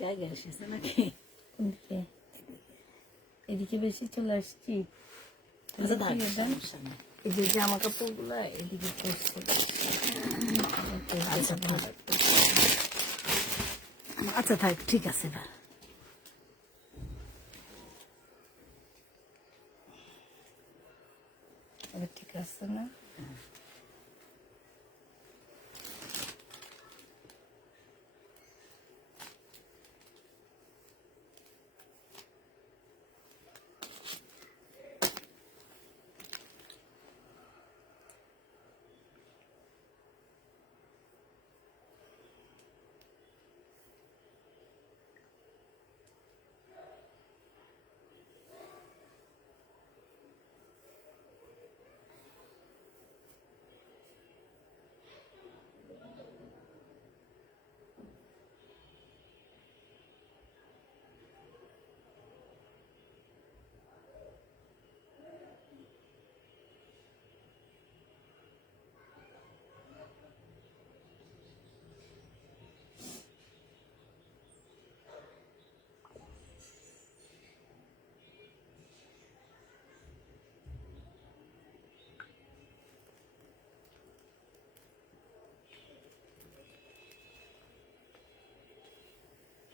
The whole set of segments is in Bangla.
থেকে আগে আসছে নাকি? কোন দিকে? এদিকে বেশি চলে আসছি। আচ্ছা থাক, সমস্যা নেই। এই যে জামা কাপড়গুলা এদিকে পড়ছে। আচ্ছা থাক, আচ্ছা থাক, ঠিক আছে না। ঠিক আছে না?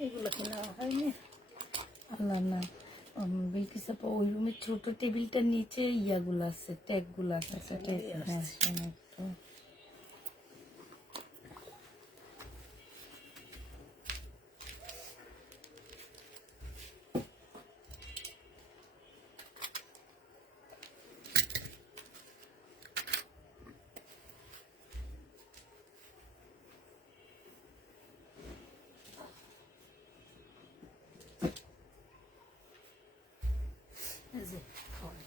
এগুলো কি নেওয়া হয়নি? আল্লাহ না, বিলকিস আপা ওই রুমের ছোট টেবিলটার নিচে ইয়াগুলো আছে, ট্যাগগুলো আছে। হ্যাঁ, তো এই যে, হয়।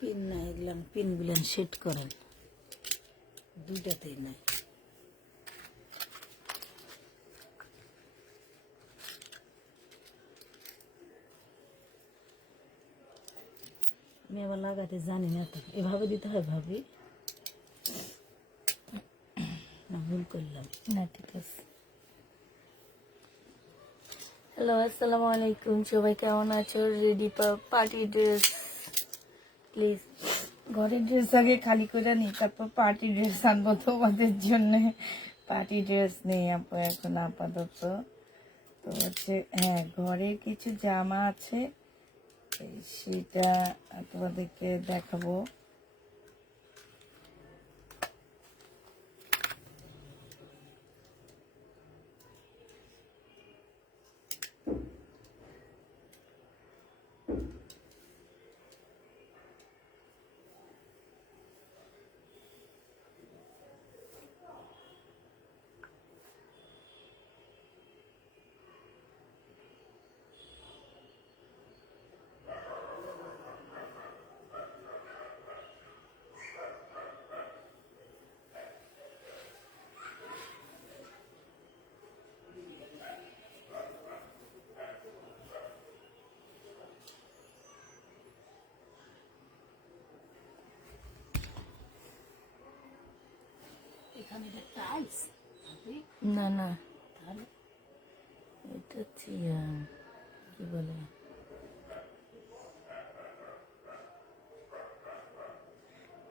পিন নাই, এগুলাম পিনগুলান সেট করেন, দুইটাতেই নাই। আমি আবার লাগাতে জানি না তো, এভাবে দিতে হয় ভাবি, না ভুল করলাম? না, ঠিক আছে। হ্যালো, আসসালামু আলাইকুম, সবাই কেমন আছো? Ready party dress? প্লিজ ঘরের ড্রেস আগে খালি করে নি, তারপর পার্টি ড্রেস আনবো তোমাদের জন্য। পার্টি ড্রেস নেই আপু এখন আপাতত। তো হচ্ছে, হ্যাঁ, ঘরে কিছু জামা আছে, সেটা তোমাদেরকে দেখাবো। এখানে টাইলস না না, তাহলে এটা হচ্ছে কি বলে,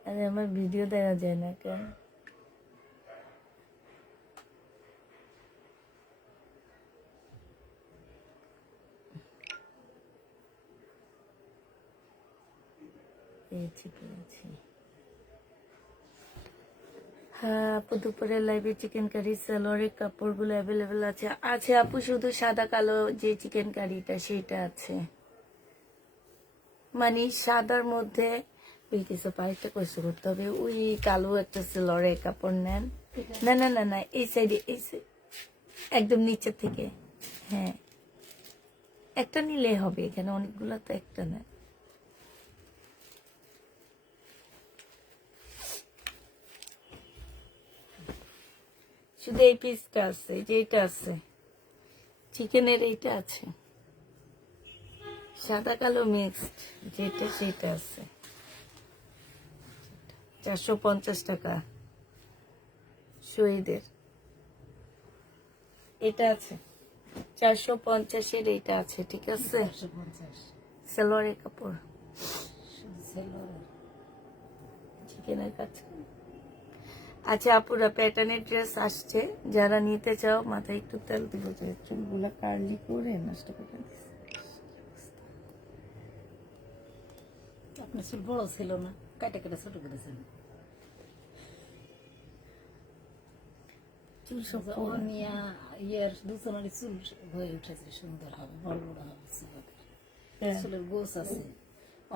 আরে আমার ভিডিও দেখা যায় না কেন? পেয়েছি পেয়েছি। হ্যাঁ আপু, দুপুরের লাইভে চিকেন কারি সালোয়ারের কাপড়গুলো অ্যাভেলেবেল আছে? আছে আপু, শুধু সাদা কালো যে চিকেন কারিটা সেইটা আছে, মানে সাদার মধ্যে কিছু পাইতে কষ্ট করতে হবে। ওই কালো একটা সালোয়ারের কাপড় নেন, না না না না, এই সাইডে, একদম নিচের থেকে। হ্যাঁ, একটা নিলে হবে, এখানে অনেকগুলো তো, একটা না। শুধু এই পিসটা আছে, যেটা আছে চিকেনের, এইটা আছে, সাদা কালো মিক্সড যেটা, সেটা আছে। 450 টাকা শহীদের। এটা আছে 450-এর, এইটা আছে, ঠিক আছে। 450 সালোয়ারের কাপড়, শুধু সেলোয়ার। চিকেনের কাছে। আচ্ছা আপুরা, প্যাটার্নের ড্রেস আসছে, যারা নিতে চাও মাথায় একটু তেল দিব, যে চুলগুলা কার্লি করে নষ্ট করে দিচ্ছে। আপনার চুল বড় ছিল না, কাটা কাটা ছোট করেছেন। চুল সব অনিয়া ইয়ের দুজনেরই চুল হয়ে উঠেছে, সুন্দর হবে, বড় বড় হবে চুল ওদের। হ্যাঁ। চুলের গোছ আছে,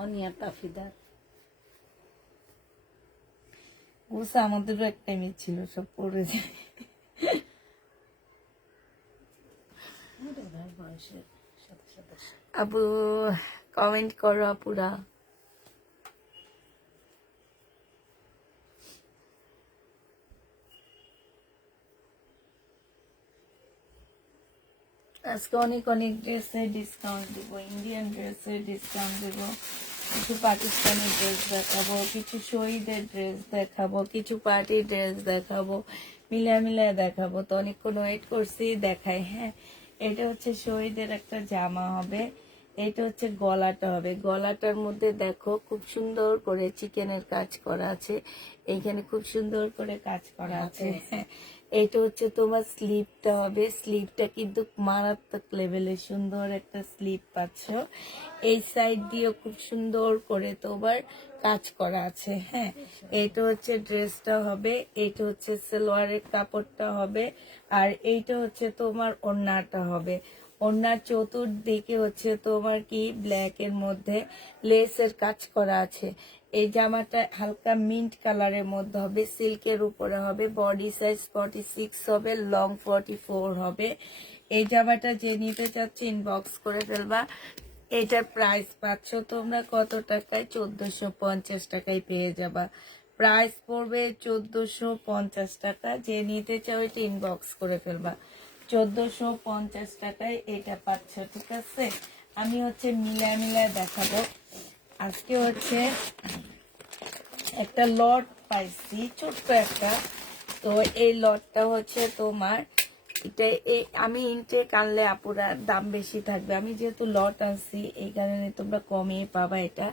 অনিয়ার তাফিদার। ওসা আমাদেরও একটা মেয়ে ছিল, সব পড়ে যায়। আমাদের ভাই বয়সের সাথে সাথে আপু কমেন্ট করো আপুরা। আজকে অনেক অনেক ড্রেসের ডিসকাউন্ট দিব, ইন্ডিয়ান ড্রেসের ডিসকাউন্ট দিব, কিছু পাকিস্তানি ড্রেস দেখাবো, কিছু শহীদের ড্রেস দেখাবো, কিছু পার্টি ড্রেস দেখাবো, মিলায় দেখাবো। তো অনেকক্ষণ ওয়েট করছি, দেখাই। হ্যাঁ, এটা হচ্ছে শহীদের একটা জামা হবে, এটা হচ্ছে গলাটা হবে। গলাটার মধ্যে দেখো খুব সুন্দর করে চিকেনের কাজ করা আছে, এইখানে খুব সুন্দর করে কাজ করা আছে। হ্যাঁ, এটা হচ্ছে তোমার স্লিপটা হবে, স্লিপটা কিন্তু মারাত্মক লেভেলের সুন্দর একটা স্লিপ পাচ্ছ। এই সাইড দিয়েও খুব সুন্দর করে তোমার কাজ করা আছে। হ্যাঁ, এটা হচ্ছে ড্রেসটা হবে, এটা হচ্ছে সালোয়ারের কাপড়টা হবে, আর এইটা হচ্ছে তোমার ওড়নাটা হবে। ওড়নার চতুর্দিকে হচ্ছে তোমার কি ব্ল্যাক এর মধ্যে লেসের কাজ করা আছে। এই জামাটা হালকা মিন্ট কালারের মধ্যে হবে, সিল্কের উপরে হবে, বডি সাইজ 46 হবে, লং 44 হবে। এই জামাটা যে নিতে চাচ্ছে ইনবক্স করে ফেলবা। এটার প্রাইস পাচ্ছ তোমরা কত টাকায়? 1450 টাকায় পেয়ে যাবা। প্রাইস পড়বে 1450 টাকা। যে নিতে চাও এটা ইনবক্স করে ফেলবা। 1450 টাকায় এটা পাচ্ছ, ঠিক আছে। আমি হচ্ছে মিলায় দেখাবো। আজকে হচ্ছে একটা লট পাইছি, ছোট্ট একটা। তো এই লটটা হচ্ছে তোমার, এটা এই আমি ইনটেক আনলে আপুরা দাম বেশি থাকবে, আমি যেহেতু লট আনছি এই কারণে তোমরা কমিয়ে পাবা। এটা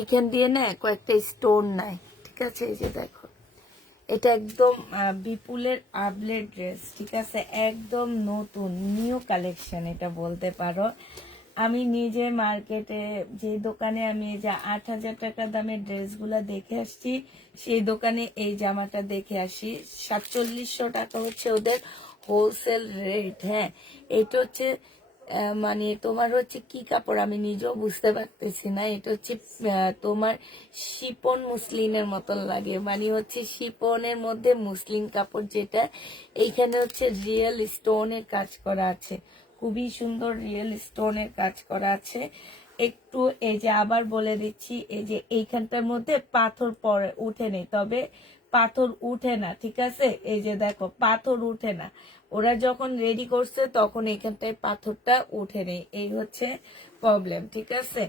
এখান দিয়ে না কয়েকটা স্টোন নাই, ঠিক আছে। এই যে দেখো, এটা একদম বিপুলের আপডেট ড্রেস, ঠিক আছে, একদম নতুন নিউ কালেকশন এটা বলতে পারো। আমি নিজে মার্কেটে যে দোকানে আমি যে 8,000 টাকা দামের ড্রেসগুলা দেখে আসছি, সেই দোকানে এই জামাটা দেখে আসি। 4700 টাকা হচ্ছে ওদের হোলসেল রেট। হ্যাঁ, এটা হচ্ছে মানে তোমার হচ্ছে কি কাপড় আমি নিজেও বুঝতে পারতেছি না। এটা হচ্ছে তোমার শিপন মুসলিনের মতন লাগে, মানে হচ্ছে শিপনের মধ্যে মুসলিন কাপড় যেটা, এইখানে হচ্ছে রিয়েল স্টোনের কাজ করা আছে, খুবই সুন্দর রিয়েল স্টোনের কাজ করা আছে। একটু এই যে আবার বলে দিচ্ছি, এই যে এইখানটার মধ্যে পাথর পরে উঠে নেই, তবে পাথর উঠে না, ঠিক আছে। এই যে দেখো, পাথর উঠে না, ওরা যখন রেডি করছে তখন এখানটায় পাথরটা উঠে নেই, এই হচ্ছে প্রবলেম, ঠিক আছে।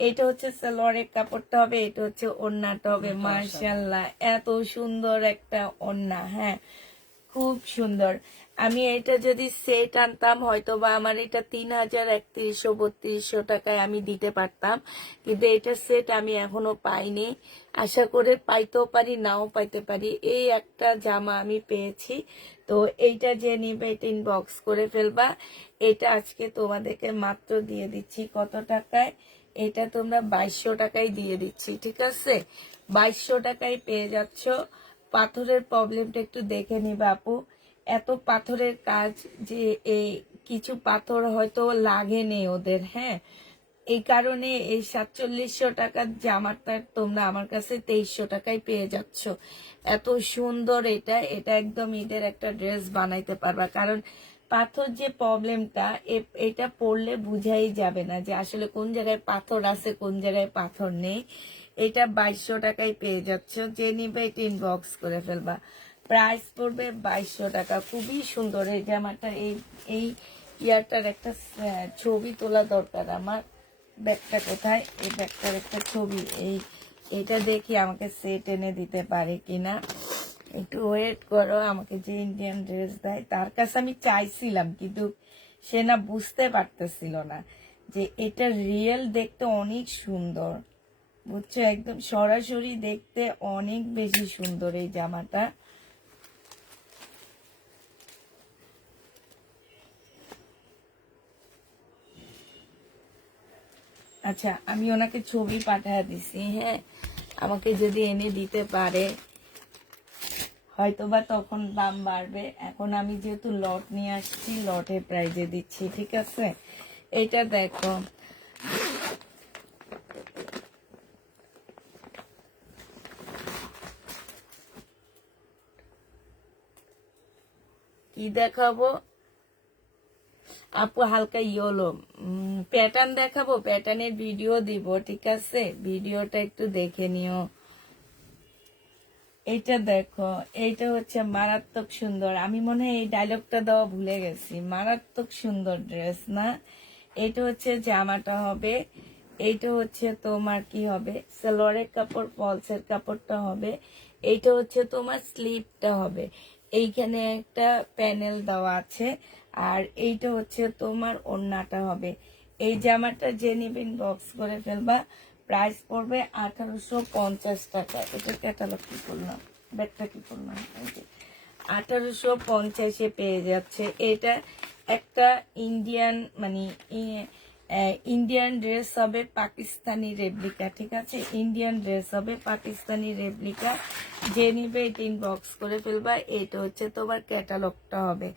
এটা হচ্ছে সালোয়ারের কাপড়টা হবে, এটা হচ্ছে ওড়নাটা হবে। মাশাআল্লাহ, এত সুন্দর একটা ওড়না। হ্যাঁ, খুব সুন্দর। আমি এটা যদি সেট আনতাম হয়তো বা আমার এটা 3,000, 3100, 3200 টাকায় আমি দিতে পারতাম, কিন্তু এটা সেট আমি এখনো পাইনি। আশা করে পাইতেও পারি, নাও পাইতে পারি। এই একটা জামা আমি পেয়েছি, তো এইটা যে নিবে এটা ইনবক্স করে ফেলবা। এটা আজকে তোমাদেরকে মাত্র দিয়ে দিচ্ছি কত টাকায়? এটা তোমরা 2200 টাকায় দিয়ে দিচ্ছি, ঠিক আছে। 2200 টাকায় পেয়ে যাচ্ছ। পাথরের প্রবলেমটা একটু দেখে নিবে আপু, এত পাথরের কাজ যে এই কিছু পাথর হয়তো লাগে নেই ওদের। হ্যাঁ, এই কারণে এই 4700 টাকার জামাটা তোমরা আমার কাছে 2300 টাকায় পেয়ে যাচ্ছ। এত সুন্দর এটা, এটা একদম ঈদের একটা ড্রেস বানাইতে পারবা। কারণ পাথর যে প্রবলেমটা, এটা পড়লে বুঝাই যাবে না যে আসলে কোন জায়গায় পাথর আছে কোন জায়গায় পাথর নেই। এটা 2200 টাকায় পেয়ে যাচ্ছ। যে নিবে এটা ইনবক্স করে ফেলবা। প্রাইস পড়বে 2200 টাকা। খুবই সুন্দর এই জামাটা। এই ইয়ারটার একটা ছবি তোলা দরকার আমার। ব্যাগটা কোথায়? এই ব্যাগটার একটা ছবি, এটা দেখি আমাকে সেট এনে দিতে পারে কিনা। একটু ওয়েট করো, আমাকে যে ইন্ডিয়ান ড্রেস দেয় তার কাছে আমি চাইছিলাম, কিন্তু সে না বুঝতে পারতেছিল না যে এটা রিয়েল দেখতে অনেক সুন্দর, বুঝছো? একদম সরাসরি দেখতে অনেক বেশি সুন্দর এই জামাটা। আচ্ছা, আমি ওনাকে ছবি পাঠিয়ে দিছি। হ্যাঁ, আমাকে যদি এনে দিতে পারে হয়তোবা তখন দাম বাড়বে। এখন আমি যেহেতু লট নিয়ে আসছি, লটে প্রাইজে দিচ্ছি, ঠিক আছে? এটা দেখো, কি দেখাবো আপু? হালকা ইয়েলো প্যাটার্ন দেখাবো, প্যাটার্নের ভিডিও দিব, ঠিক আছে? ভিডিওটা একটু দেখে নিও। এইটা দেখো, এইটা হচ্ছে মারাত্মক সুন্দর। আমি মনে হয় এই ডায়লগটা দেওয়া ভুলে গেছি। মারাত্মক সুন্দর ড্রেস না? এটা হচ্ছে জামাটা হবে, এইটা হচ্ছে তোমার কি হবে, সালোয়ারের কাপড়, ফলসের কাপড়টা হবে। এইটা হচ্ছে তোমার স্লিপটা হবে, এইখানে একটা প্যানেল দেওয়া আছে। আর এইটা হচ্ছে তোমার ওড়নাটা হবে। এই জামাটা যে নিবেন বক্স করে ফেলবা। প্রাইস পড়বে 1850 টাকা। এটা ক্যাটালগ কি করলাম, ব্যাগটা কি করলাম, 1850-এ পেয়ে যাচ্ছে। এটা একটা ইন্ডিয়ান মানে ইন্ডিয়ান ড্রেস হবে, পাকিস্তানি রেপ্লিকা, ঠিক আছে? ইন্ডিয়ান ড্রেস হবে, পাকিস্তানি রেপ্লিকা। যে নিবে এটা ইনবক্স করে ফেলবা। এটা হচ্ছে তোমার ক্যাটালগটা হবে।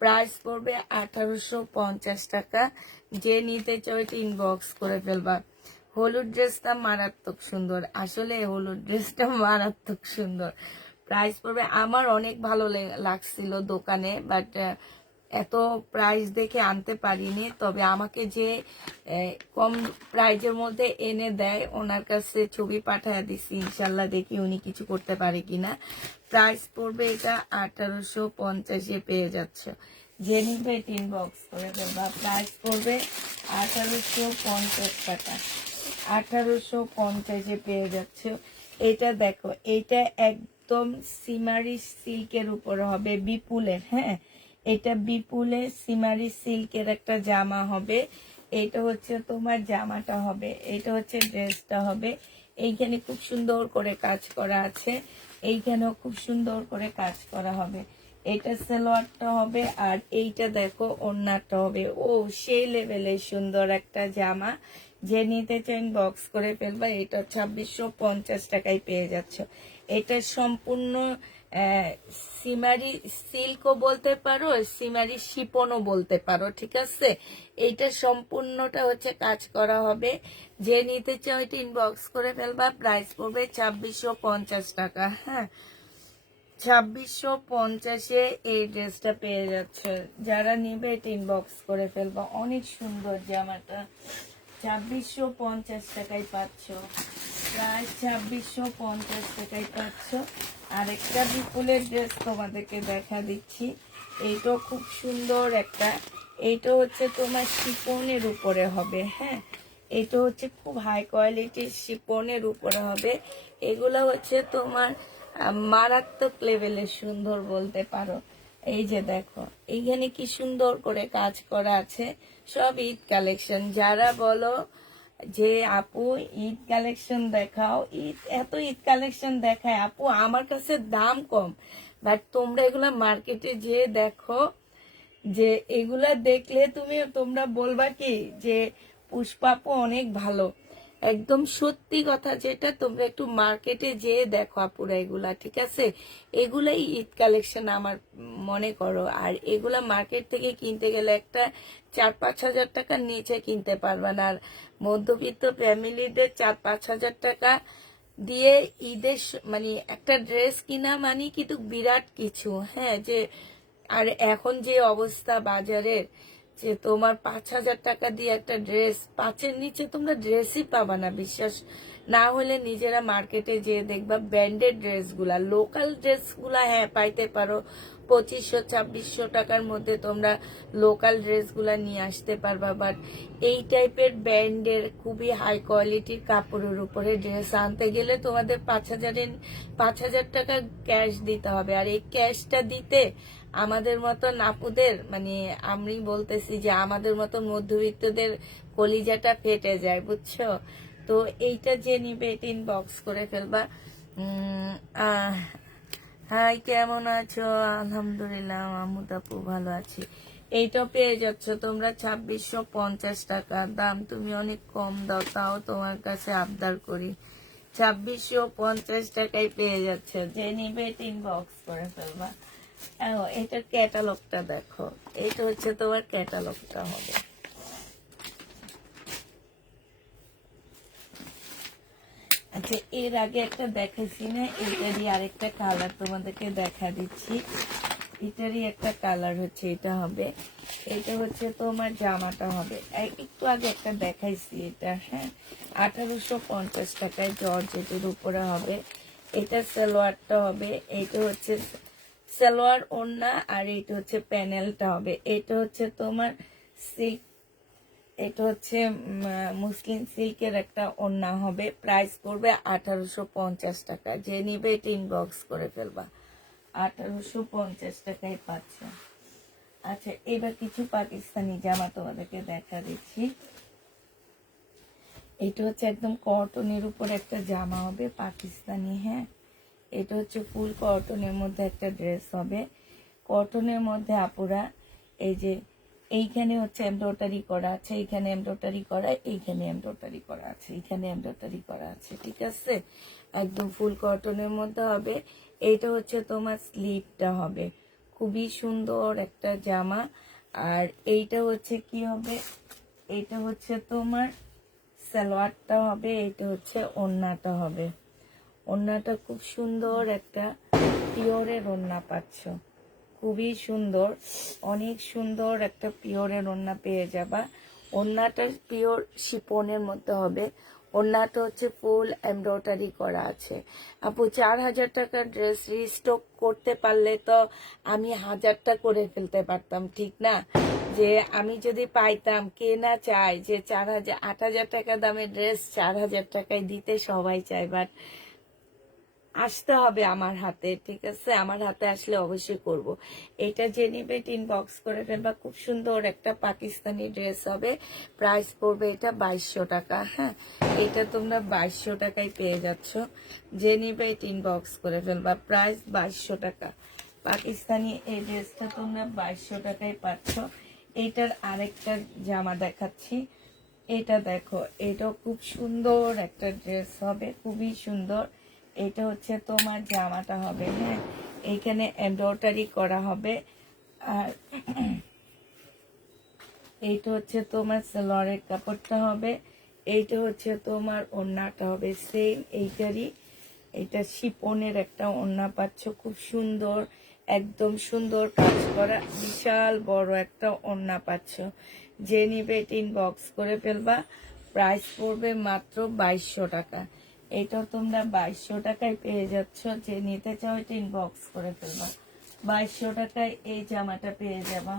প্রাইস পড়বে 1850 টাকা। যে নিতে চাও এটা ইনবক্স করে ফেলবা। হলুদ ড্রেসটা মারাত্মক সুন্দর, আসলে হলুদ ড্রেসটা মারাত্মক সুন্দর। প্রাইস পড়বে, আমার অনেক ভালো লাগছিল দোকানে, বাট এত প্রাইস দেখে আনতে পারিনি। তবে আমাকে যে কম প্রাইজের মধ্যে এনে দেয় ওনার কাছে ছবি পাঠিয়ে দিছি, ইনশাল্লাহ দেখি উনি কিছু করতে পারে কিনা। প্রাইস পড়বে এটা 1850-এ পেয়ে যাচ্ছে। যে নিবে ইনবক্স করে দেবা। প্রাইস পড়বে 1850 টাকা। 1850-এ পেয়ে যাচ্ছে। এটা দেখো, এটা একদম সিমারি সিল্কের উপরে হবে, বিপুলের। হ্যাঁ, এটা বিপুলের সিমারি সিল্কের একটা জামা হবে। এটা হচ্ছে তোমার জামাটা হবে, এটা হচ্ছে ড্রেসটা হবে। এইখানে খুব সুন্দর করে কাজ করা আছে, এইখানেও খুব সুন্দর করে কাজ করা হবে। এটা সালোয়ারটা হবে, আর এইটা দেখো ওড়নাটা হবে। ও সেই লেভেলের সুন্দর একটা জামা। যে নিতে চান বক্স করে ফেলবা। এটা 2650 টাকায় পেয়ে যাচ্ছ। এটা সম্পূর্ণ সিমারি সিল্কও বলতে পারো, সিমারি শিপনও বলতে পারো, ঠিক আছে? এইটা সম্পূর্ণটা হচ্ছে কাজ করা হবে। যে নিতে চাও এটা ইনবক্স করে ফেলবা। প্রাইস পড়বে 2650 টাকা। হ্যাঁ, 2650-এ এই ড্রেসটা পেয়ে যাচ্ছে। যারা নিবে এটা ইনবক্স করে ফেলবা। অনেক সুন্দর জামাটা, 2650 টাকায় পাচ্ছ। প্রায় 2650 টাকায় পাচ্ছ। আরেকটা বিপুলের ড্রেস তোমাদেরকে দেখা দিচ্ছি। এইটাও খুব সুন্দর একটা, এইটা হচ্ছে তোমার শিপনের উপরে হবে। হ্যাঁ, এটা হচ্ছে খুব হাই কোয়ালিটির শিপনের উপরে হবে। এগুলো হচ্ছে তোমার মারাত্মক লেভেলের সুন্দর বলতে পারো। এই যে দেখো, এইখানে কি সুন্দর করে কাজ করা আছে। সব ঈদ কালেকশন। যারা বলো যে আপু ঈদ কালেকশন দেখাও, এত ঈদ কালেকশন দেখায় আপু, আমার কাছে দাম কম, বাট তোমরা এগুলা মার্কেটে যে দেখো, যে এগুলা দেখলে তোমরা বলবা কি যে পুষ্পাপু অনেক ভালো। একদম সত্যি কথা যেটা, তোমরা একটু মার্কেটে যেয়ে দেখো আপুরা এগুলা, ঠিক আছে? এগুলাই ঈদ কালেকশন আমার মনে করো। আর এগুলা মার্কেট থেকে কিনতে গেলে একটা 4-5 হাজার টাকার নিচে কিনতে পারবে না। আর মধ্যবিত্ত ফ্যামিলিদের 4-5 হাজার টাকা দিয়ে ঈদের মানে একটা ড্রেস কিনা মানে কিন্তু বিরাট কিছু। হ্যাঁ, যে আর এখন যে অবস্থা বাজারের, যে তোমার 5,000 টাকা দিয়ে একটা ড্রেস, 5-এর নিচে তোমরা ড্রেসই পাবা না। বিশ্বাস না হলে নিজেরা মার্কেটে যেয়ে দেখবা ব্র্যান্ডেড ড্রেসগুলা, লোকাল ড্রেসগুলা হ্যাঁ পাইতে পারো 2500-2600 টাকার মধ্যে তোমরা লোকাল ড্রেসগুলা নিয়ে আসতে পারবা। বাট এই টাইপের ব্র্যান্ডের খুবই হাই কোয়ালিটির কাপড়ের উপরে ড্রেস আনতে গেলে তোমাদের 5,000 টাকা ক্যাশ দিতে হবে। আর এই ক্যাশটা দিতে আমাদের মতন আপুদের, মানে আমি বলতেছি যে আমাদের মতন মধ্যবিত্তদের কলিজাটা ফেটে যায়, বুঝছো? তো এইটা যে নিবে এটা ইনবক্স করে ফেলবা। হাই, কেমন আছো? আলহামদুলিল্লাহ মাহমুদ আপু ভালো আছি। এইটা পেয়ে যাচ্ছ তোমরা 2650 টাকা দাম। তুমি অনেক কম দাও, তাও তোমার কাছে আবদার করি। 2650 টাকায় পেয়ে যাচ্ছ, যে নিবে এটা ইনবক্স করে ফেলবা। এটার ক্যাটালগটা দেখো, এটা হচ্ছে তোমার ক্যাটালগটা হবে। আচ্ছা, এর আগে একটা দেখাইছি না, এটারই আরেকটা কালার তোমাদেরকে দেখা দিচ্ছি। এটারই একটা কালার হচ্ছে এটা হবে। এটা হচ্ছে তোমার জামাটা হবে, একটু আগে একটা দেখাইছি এটা। হ্যাঁ, 1850 টাকায় জর্জেটের উপরে হবে। এটা সালোয়ারটা হবে, এইটা হচ্ছে সালোয়ার ওড়না, আর এইটা হচ্ছে প্যানেলটা হবে। এটা হচ্ছে তোমার সিল্ক, এটা হচ্ছে মুসলিম সিল্কের একটা ওড়না হবে। প্রাইস পড়বে 1850 টাকা। যে নিবে এটা ইনবক্স করে ফেলবা। 1850 টাকায় পাচ্ছ। আচ্ছা, এবার কিছু পাকিস্তানি জামা তোমাদেরকে দেখা দিচ্ছি। এটা হচ্ছে একদম কটনের উপর একটা জামা হবে পাকিস্তানি। হ্যাঁ, এটা হচ্ছে ফুল কটনের মধ্যে একটা ড্রেস হবে। কটনের মধ্যে আপুরা এই যে এইখানে হচ্ছে এমব্রয়ডারি করা আছে, এইখানে এমব্রয়ডারি করা, এইখানে এমব্রয়ডারি করা আছে, এইখানে এমব্রয়ডারি করা আছে, ঠিক আছে? একদম ফুল কটনের মধ্যে হবে। এইটা হচ্ছে তোমার স্লিভটা হবে, খুবই সুন্দর একটা জামা। আর এইটা হচ্ছে কি হবে, এইটা হচ্ছে তোমার সালোয়ারটা হবে, এইটা হচ্ছে ওড়নাটা হবে। ওড়নাটা খুব সুন্দর একটা পিওরের ওড়না পাচ্ছ, খুবই সুন্দর, অনেক সুন্দর একটা পিওরের ওড়না পেয়ে যাবা। ওড়নাটা পিওর শিপনের মধ্যে হবে। ওড়নাটা হচ্ছে ফুল এমব্রয়ডারি করা আছে। আপু 4,000 টাকার ড্রেস রিস্টক করতে পারলে তো আমি 1000টা করে ফেলতে পারতাম, ঠিক না? যে আমি যদি পাইতাম, কে না চায় যে 4,000 8,000 টাকা দামের ড্রেস 4,000 টাকায় দিতে সবাই চায়। বাট আসতে হবে আমার হাতে, ঠিক আছে? আমার হাতে আসলে অবশ্যই করব। এটা যে নিবে ইনবক্স করে ফেলবা। খুব সুন্দর একটা পাকিস্তানি ড্রেস হবে। প্রাইস পড়বে এটা 2200 টাকা। হ্যাঁ, এটা তোমরা 2200 টাকায় পেয়ে যাচ্ছ। যে নিবে ইনবক্স করে ফেলবা। প্রাইস 2200 টাকা। পাকিস্তানি এই ড্রেসটা তোমরা 2200 টাকায় পাচ্ছ। এইটার আরেকটা জামা দেখাচ্ছি। এটা দেখো, এটাও খুব সুন্দর একটা ড্রেস হবে, খুবই সুন্দর। এটা হচ্ছে তোমার জামাটা হবে। হ্যাঁ, এইখানে এমব্রয়ডারি করা হবে। আর এইটা হচ্ছে তোমার সালোয়ারের কাপড়টা হবে। এইটা হচ্ছে তোমার ওড়নাটা হবে সেম এইটারই। এটা শিপনের একটা ওড়না পাচ্ছ, খুব সুন্দর, একদম সুন্দর কাজ করা, বিশাল বড় একটা ওড়না পাচ্ছ। যে নিবে এটা ইনবক্স করে ফেলবা। প্রাইস পড়বে মাত্র 2200 টাকা। এটা তোমরা 2200 টাকায় পেয়ে যাচ্ছ। যে নিতে চাও এটা ইনবক্স করে ফেলবা। 2200 টাকায় এই জামাটা পেয়ে যাবা।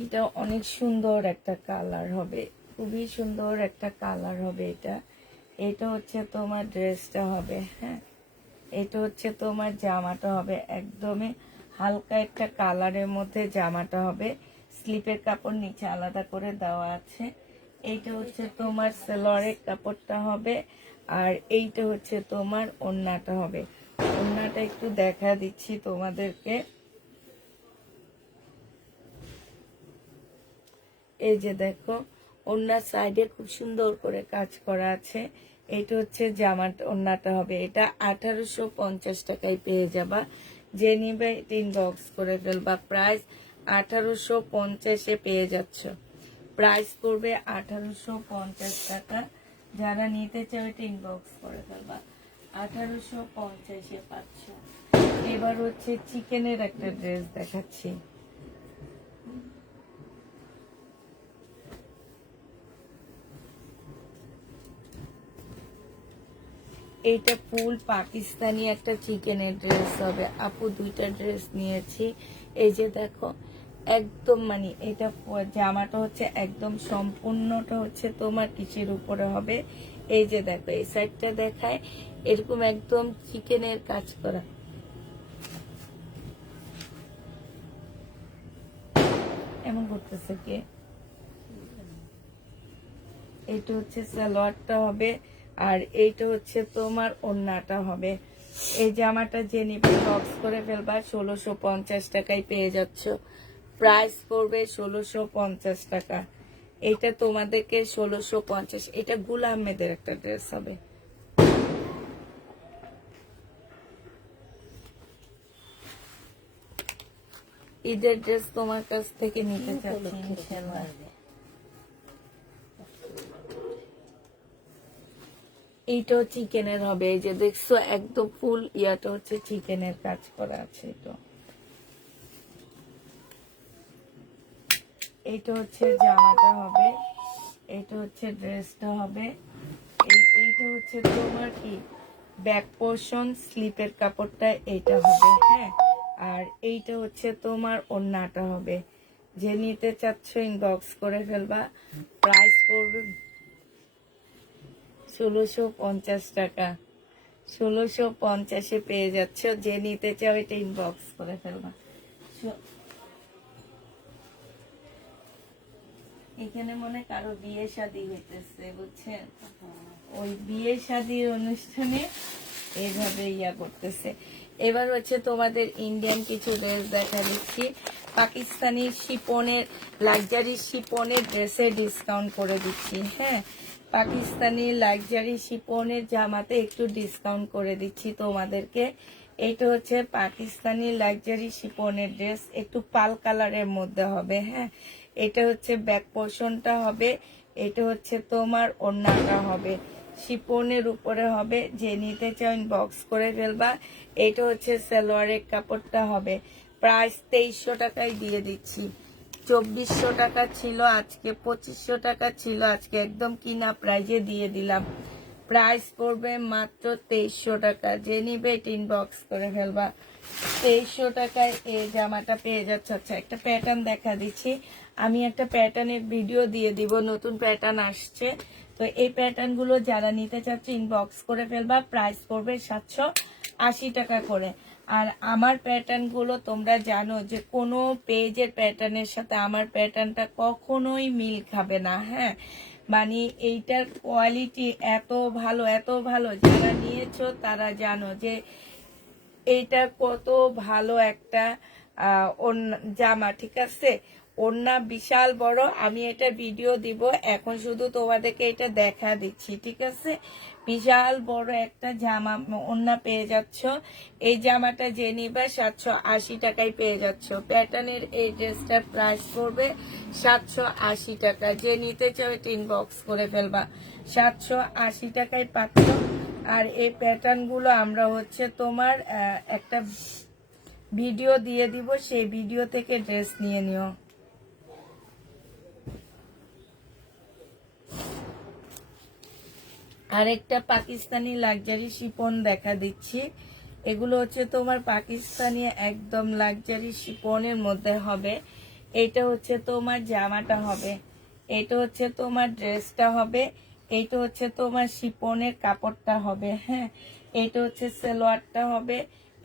এটা অনেক সুন্দর একটা কালার হবে, খুবই সুন্দর একটা কালার হবে এটা। এটা হচ্ছে তোমার ড্রেসটা হবে। হ্যাঁ, এটা হচ্ছে তোমার জামাটা হবে, একদমই হালকা একটা কালারের মধ্যে জামাটা হবে। স্লিপের কাপড় নিচে আলাদা করে দেওয়া আছে। এইটা হচ্ছে তোমার সালোয়ারের কাপড়টা হবে। আর এইটা হচ্ছে তোমার ওড়নাটা হবে। ওড়নাটা একটু দেখা দিচ্ছি তোমাদেরকে। এই যে দেখো, ওড়নার সাইডে খুব সুন্দর করে কাজ করা আছে। এটা হচ্ছে জামাটা ওড়নাটা হবে, এটা 1850 টাকায় পেয়ে যাবা। যে নিবে ইনবক্স করে ফেলবা। প্রাইস 1850-এ পেয়ে যাচ্ছ। প্রাইস পড়বে 1850 টাকা। যারা নিতে চাও ইনবক্স করে ফেলবা। 1850-এ পাচ্ছ। এবার হচ্ছে চিকেনের একটা ড্রেস দেখাচ্ছি। এইটা ফুল পাকিস্তানি একটা চিকেনের ড্রেস হবে। আপু দুইটা ড্রেস নিয়েছি। এই যে দেখো, একদম মানে এটা জামাটা হচ্ছে একদম সম্পূর্ণটা হচ্ছে তোমার কিসের উপরে হবে। এই যে দেখো, এই সাইডটা দেখায় এরকম একদম চিকেনের কাজ করা। এমন করতেছে কে? এইটা হচ্ছে সালোয়ারটা হবে, আর এইটা হচ্ছে তোমার ওড়নাটা হবে। এই জামাটা যে নিবে বক্স করে ফেলবা। 1650 টাকায় পেয়ে যাচ্ছ। প্রাইস পড়বে 1650 টাকা। এটা তোমাদেরকে 1650। এটা গুল আহমেদের একটা ড্রেস হবে। ঈদের ড্রেস তোমার কাছ থেকে নিতে চাচ্ছি ইনশাআল্লাহ। এইটাও চিকেনের হবে। এই যে দেখছো একদম ফুল ইয়াটা হচ্ছে চিকেনের কাজ করা আছে। এইটা হচ্ছে জামাটা হবে, এইটা হচ্ছে ড্রেসটা হবে। এইটা হচ্ছে তোমার কি ব্যাক পোর্শন, স্লিপের কাপড়টা এইটা হবে। হ্যাঁ, আর এইটা হচ্ছে তোমার ওড়নাটা হবে। যে নিতে চাচ্ছ ইনবক্স করে ফেলবা। প্রাইস পড়বে 1650 টাকা। 1650-এ পেয়ে যাচ্ছ। যে নিতে চাও এটা ইনবক্স করে ফেলবা। এখানে মনে কারো বিয়ে শাদী হইতেছে, বুঝছেন? ওই বিয়ে শাদীর অনুষ্ঠানে এইভাবে ইয়া করতেছে। এবার হচ্ছে তোমাদের ইন্ডিয়ান কিছু ড্রেস দেখা দিচ্ছি। পাকিস্তানি শিপনের, লাক্সারি শিপনের ড্রেসে ডিসকাউন্ট করে দিচ্ছি। হ্যাঁ, পাকিস্তানি লাক্সারি শিপনের জামাতে একটু ডিসকাউন্ট করে দিচ্ছি তোমাদেরকে। এটা হচ্ছে পাকিস্তানি লাক্সারি শিপনের ড্রেস, একটু পাল কালারের মধ্যে হবে। হ্যাঁ, এটা হচ্ছে ব্যাক পোর্শনটা হবে, এটা হচ্ছে তোমার ওড়নাটা হবে, শিপনের উপরে হবে। যে নিতে চাও ইনবক্স করে ফেলবা। এটা হচ্ছে সালোয়ারের কাপড়টা হবে। প্রাইস 2300 টাকায় দিয়ে দিচ্ছি। 2400 টাকা ছিল, আজকে 2500 টাকা ছিল, আজকে একদম কিনা প্রাইজে দিয়ে দিলাম। প্রাইস পড়বে মাত্র 2300 টাকা। যে নিবে ইনবক্স করে ফেলবা। 2300 টাকায় এই জামাটা পেয়ে যাচ্ছে। আচ্ছা, একটা প্যাটার্ন দেখা দিচ্ছি। আমি একটা প্যাটার্নের ভিডিও দিয়ে দিব, নতুন প্যাটার্ন আসছে। তো এই প্যাটার্ন গুলো যারা নিতে চাচ্ছে ইনবক্স করে ফেলবা। প্রাইস পড়বে 780 টাকা করে। আর আমার প্যাটার্ন গুলো তোমরা জানো যে কোনো পেজের প্যাটার্নের সাথে আমার প্যাটার্নটা কখনোই মিল খাবে না। হ্যাঁ, মানে এইটার কোয়ালিটি এত ভালো, এত ভালো। যারা নিয়েছো তারা জানো যে এইটা কত ভালো একটা জামা। ঠিক আছে, ওড়না বিশাল বড়। আমি এটা ভিডিও দিব, এখন শুধু তোমাদেরকে এটা দেখা দিচ্ছি। ঠিক আছে, বিশাল বড় একটা জামা ওড়না পেয়ে যাচ্ছ। এই জামাটা যে নিবা 780 টাকায় পেয়ে যাচ্ছ। প্যাটার্নের এই ড্রেসটার প্রাইস পড়বে 780 টাকা। যে নিতে চাও এটা ইনবক্স করে ফেলবা। 780 টাকায় পাচ্ছ। আর এই প্যাটার্ন গুলো আমরা হচ্ছে তোমার একটা ভিডিও দিয়ে দিব, সেই ভিডিও থেকে ড্রেস নিয়ে নিও। আরেকটা পাকিস্তানি লাক্সারি শিপন দেখা দিচ্ছি। এগুলো হচ্ছে তোমার পাকিস্তানি একদম লাক্সারি শিপনের মধ্যে হবে। এটা হচ্ছে তোমার জামাটা হবে, এটা হচ্ছে তোমার ড্রেসটা হবে, এইটা হচ্ছে তোমার শিপনের কাপড়টা হবে। হ্যাঁ, এটা হচ্ছে সালোয়ারটা হবে,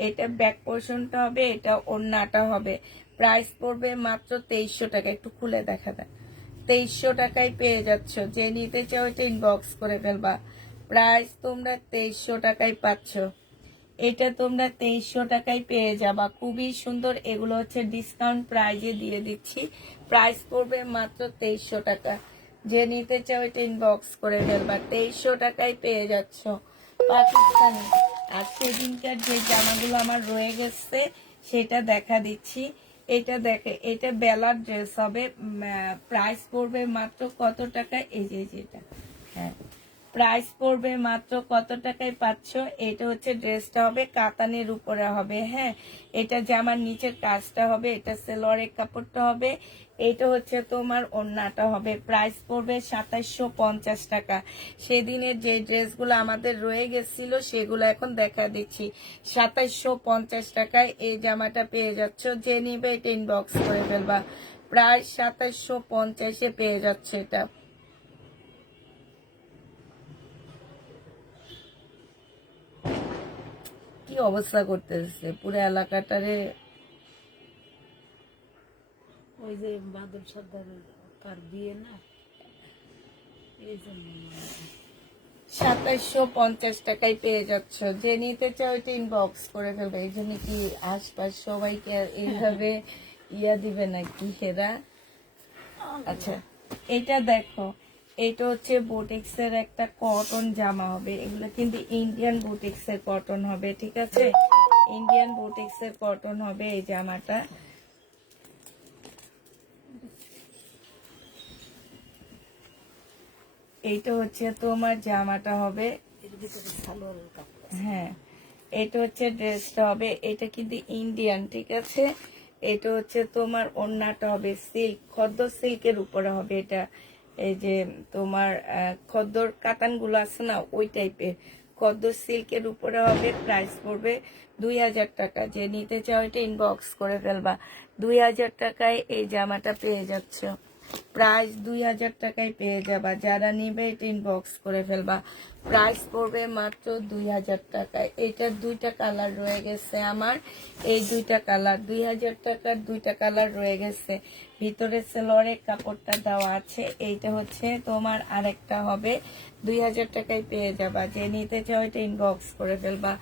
এটা ব্যাক পোর্শনটা হবে, এটা ওড়নাটা হবে। প্রাইস পড়বে মাত্র 2300 টাকা। একটু খুলে দেখা দেয়। 2300 টাকায় পেয়ে যাচ্ছ। যে নিতে চাও এটা ইনবক্স করে ফেলবা। প্রাইস তোমরা 2300 টাকায় পাচ্ছ। এটা তোমরা 2300 টাকায় পেয়ে যাবা। খুবই সুন্দর। এগুলো হচ্ছে ডিসকাউন্ট প্রাইজে দিয়ে দিচ্ছি। প্রাইস পড়বে মাত্র 2300 টাকা। যে নিতে চাও এটা ইনবক্স করে ফেলবা। 2300 টাকায় পেয়ে যাচ্ছ পাকিস্তানি। আর সেদিনকার যে জামাগুলো আমার রয়ে গেছে সেটা দেখা দিচ্ছি। এটা দেখে, এটা বেলার ড্রেস হবে, প্রাইস পড়বে মাত্র কত টাকায়, এই যে যেটা, হ্যাঁ প্রাইস পড়বে মাত্র কত টাকায় পাচ্ছ। এটা হচ্ছে ড্রেসটা হবে কাতানের উপরে হবে, হ্যাঁ এটা জামার নিচের কাজটা হবে, এটা সেলোয়ারের কাপড়টা হবে, এটা হচ্ছে তোমার ওড়নাটা হবে। প্রাইস পড়বে 2750 টাকা। সেদিনের যে ড্রেসগুলো আমাদের রয়ে গেছিল সেগুলো এখন দেখা দিচ্ছি। 2750 টাকায় এই জামাটা পেয়ে যাচ্ছ। যে নিবে এটা ইনবক্স করে ফেলবা। প্রাইস 2750-এ পেয়ে যাচ্ছে এটা। কি অবস্থা করতেছে পুরো এলাকাটারে। ওই যে বাদল সর্দারের তার বিয়ে না, এই জন্য 2750 টাকায় পেয়ে যাচ্ছ। যে নিতে চাও এটা ইনবক্স করে ফেলবে। এই জন্য কি আশপাশ সবাইকে আর এইভাবে ইয়া দিবে নাকি হেরা? আচ্ছা এটা দেখো, এটা হচ্ছে বুটিক্স এর একটা কটন জামা হবে। এগুলো কিন্তু ইন্ডিয়ান বুটিক্স এর কটন হবে, ঠিক আছে? ইন্ডিয়ান বুটিক্স এর কটন হবে এই জামাটা। এইটা হচ্ছে তোমার জামাটা হবে, এর ভিতরে সালোয়ারের কাপড় আছে। হ্যাঁ এটা হচ্ছে ড্রেসটা হবে। এটা কিন্তু ইন্ডিয়ান, ঠিক আছে? এটা হচ্ছে তোমার ওড়নাটা হবে সিল্ক, খদ্দর সিল্কের উপরে হবে এটা। এই যে তোমার খদ্দর কাতানগুলো আছে না, ওই টাইপের খদ্দর সিল্কের উপরে হবে। প্রাইস পড়বে 2000 টাকা। যে নিতে চাও এটা ইনবক্স করে ফেলবা। 2000 টাকায় এই জামাটা পেয়ে যাচ্ছ। প্রাইস 2000 টাকায় পেয়ে যাবা। যারা নিবে এটা ইনবক্স করে ফেলবা। প্রাইস পড়বে মাত্র 2000 টাকায়। এটার দুইটা কালার রয়ে গেছে আমার, এই দুইটা কালার 2000 টাকার দুইটা কালার রয়ে গেছে। ভিতরে সেলোয়ারের কাপড়টা দেওয়া আছে। এইটা হচ্ছে তোমার আরেকটা হবে। 2000 টাকায় পেয়ে যাবা। যে নিতে চাও এটা ইনবক্স করে ফেলবা।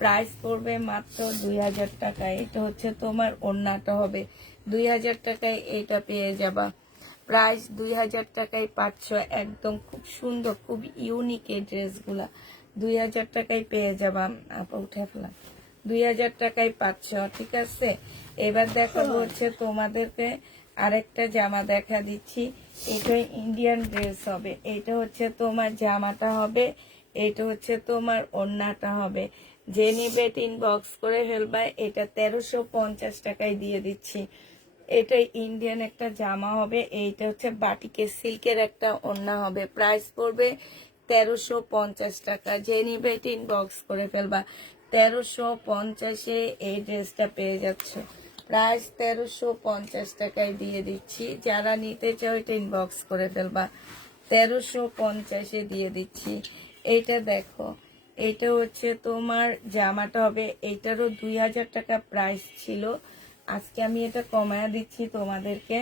প্রাইস পড়বে মাত্র 2000 টাকায়। এটা হচ্ছে তোমার ওড়নাটা হবে। 2000 টাকায় এইটা পেয়ে যাবা। প্রাইস 2000 টাকায় পাচ্ছ। একদম খুব সুন্দর, খুব ইউনিক এই ড্রেসগুলা 2000 টাকায় পেয়ে যাবা। আপা উঠে ফেলাম, 2000 টাকায় পাচ্ছ, ঠিক আছে? এবার দেখাবো হচ্ছে তোমাদেরকে আরেকটা জামা দেখা দিচ্ছি। এটা ইন্ডিয়ান ড্রেস হবে। এটা হচ্ছে তোমার জামাটা হবে, এটা হচ্ছে তোমার ওড়নাটা হবে। যে নিবে ইনবক্স করে ফেলবা। এটা 1350 টাকায় দিয়ে দিচ্ছি। এটা ইন্ডিয়ান একটা জামা হবে। এইটা হচ্ছে বাটিকের সিল্কের একটা ওড়না হবে। প্রাইস পড়বে 1350 টাকা। যে নিবে এটা ইনবক্স করে ফেলবা। 1350-এ এই ড্রেসটা পেয়ে যাচ্ছে। প্রাইস 1350 টাকায় দিয়ে দিচ্ছি। যারা নিতে চাও এটা ইনবক্স করে ফেলবা। 1350-এ দিয়ে দিচ্ছি। এইটা দেখো, এটা হচ্ছে তোমার জামাটা হবে। এইটারও 2000 টাকা প্রাইস ছিল, আজকে আমি এটা কমায়া দিচ্ছি তোমাদেরকে।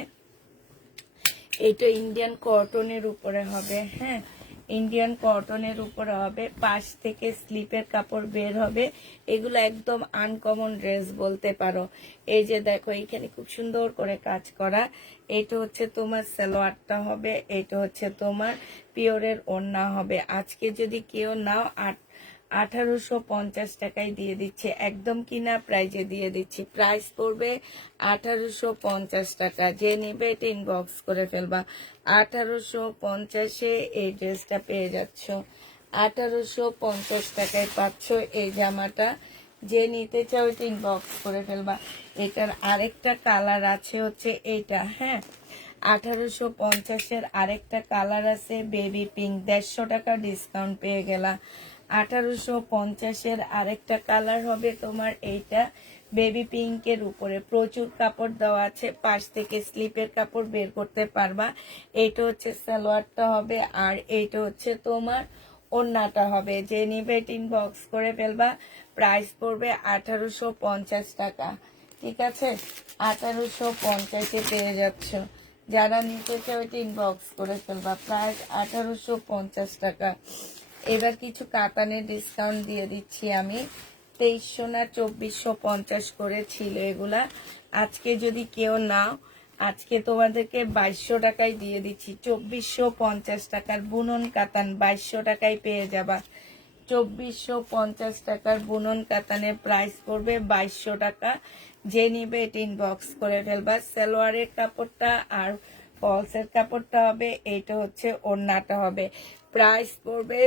এটা ইন্ডিয়ান কটনের উপরে হবে, হ্যাঁ ইন্ডিয়ান কটনের উপরে হবে। পাশ থেকে স্লিপের কাপড় বের হবে। এগুলো একদম আনকমন ড্রেস বলতে পারো। এই যে দেখো এখানে খুব সুন্দর করে কাজ করা। এটা হচ্ছে তোমার সালোয়ারটা হবে, এটা হচ্ছে তোমার পিওরের ওড়না হবে। আজকে যদি কেউ নাও 1850 টাকায় দিয়ে দিচ্ছে, একদম কিনা প্রাইজে দিয়ে দিচ্ছি। প্রাইস পড়বে 1850 টাকা। যে নেবে এটা ইনবক্স করে ফেলবা। 1850-এ এই ড্রেসটা পেয়ে যাচ্ছ। 1850 টাকায় পাচ্ছ এই জামাটা। যে নিতে চাও এটা ইনবক্স করে ফেলবা। এটার আরেকটা কালার আছে হচ্ছে এইটা, হ্যাঁ 1850-এর আরেকটা কালার আছে বেবি পিঙ্ক। 150 টাকা ডিসকাউন্ট পেয়ে গেলা। 1850-এর আরেকটা কালার হবে তোমার এইটা বেবি পিঙ্কের উপরে। প্রচুর কাপড় দেওয়া আছে, পাশ থেকে স্লিপের কাপড় বের করতে পারবা। এইটা হচ্ছে সালোয়ারটা হবে, আর এইটা হচ্ছে তোমার ওড়নাটা হবে। যে নিবে ইনবক্স করে ফেলবা। প্রাইস পড়বে 1850 টাকা, ঠিক আছে? 1850-এ পেয়ে যাচ্ছ। যারা নিতে চাও এটা ইনবক্স করে ফেলবা। প্রাইস 1850 টাকা। এবার কিছু কাতানের ডিসকাউন্ট দিয়ে দিচ্ছি আমি। 2300 না 2450 করে ছিল এগুলা। আজকে যদি কেউ নাও আজকে তোমাদেরকে 2200 টাকায় দিয়ে দিচ্ছি। 2450 টাকার বুনন কাতান 2200 টাকায় পেয়ে যাবা। 2450 টাকার বুনন কাতানের প্রাইস পড়বে 2200 টাকা। যে নিবে এটা ইনবক্স করে ফেলবা। সালোয়ারের কাপড়টা আর ফলসের কাপড়টা হবে, এইটা হচ্ছে ওড়নাটা হবে। প্রাইস পড়বে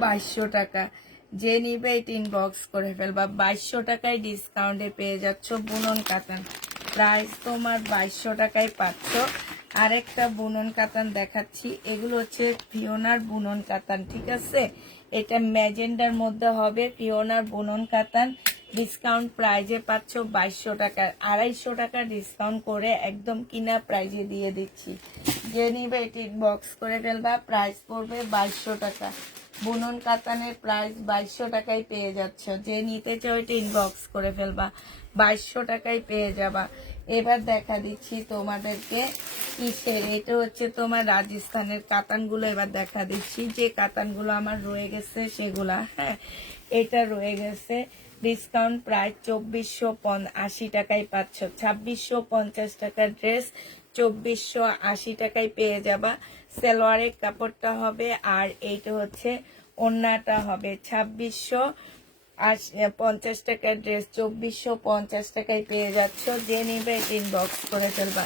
2200 টাকা। যে নিবে এটা ইনবক্স করে ফেলবা। 2200 টাকায় ডিসকাউন্টে পেয়ে যাচ্ছ বুনন কাতান। প্রাইস তোমার 2200 টাকায় পাচ্ছ। আরেকটা বুনন কাতান দেখাচ্ছি, এগুলো হচ্ছে ফিওনার বুনন কাতান, ঠিক আছে। এটা ম্যাজেন্ডার মধ্যে হবে, ফিওনার বুনন কাতান। ডিসকাউন্ট প্রাইজে পাচ্ছ 2200 টাকা। 250 টাকা ডিসকাউন্ট করে একদম কিনা প্রাইজে দিয়ে দিচ্ছি। যে নিবে এটি বক্স করে ফেলবা। প্রাইস পড়বে 2200 টাকা। বুনন কাতানের প্রাইস 2200 টাকায় পেয়ে যাচ্ছ। যে নিতে চাও এটা ইনবক্স করে ফেলবা। 2200 টাকায় পেয়ে যাবা। এবার দেখা দিচ্ছি তোমাদেরকে কিসের, এটা হচ্ছে তোমার রাজস্থানের কাতানগুলো। এবার দেখা দিচ্ছি যে কাতানগুলো আমার রয়ে গেছে সেগুলা। হ্যাঁ, এটা রয়ে গেছে। ডিসকাউন্ট প্রাইস 2480 টাকায় পাচ্ছ। 2650 টাকার ড্রেস 2480 টাকায় পেয়ে যাবা। সালোয়ারের কাপড়টা হবে আর এইটা হচ্ছে ওড়নাটা হবে। 2650 টাকার ড্রেস 2450 টাকায় পেয়ে যাচ্ছ। যে নিবে ইনবক্স করে ফেলবা।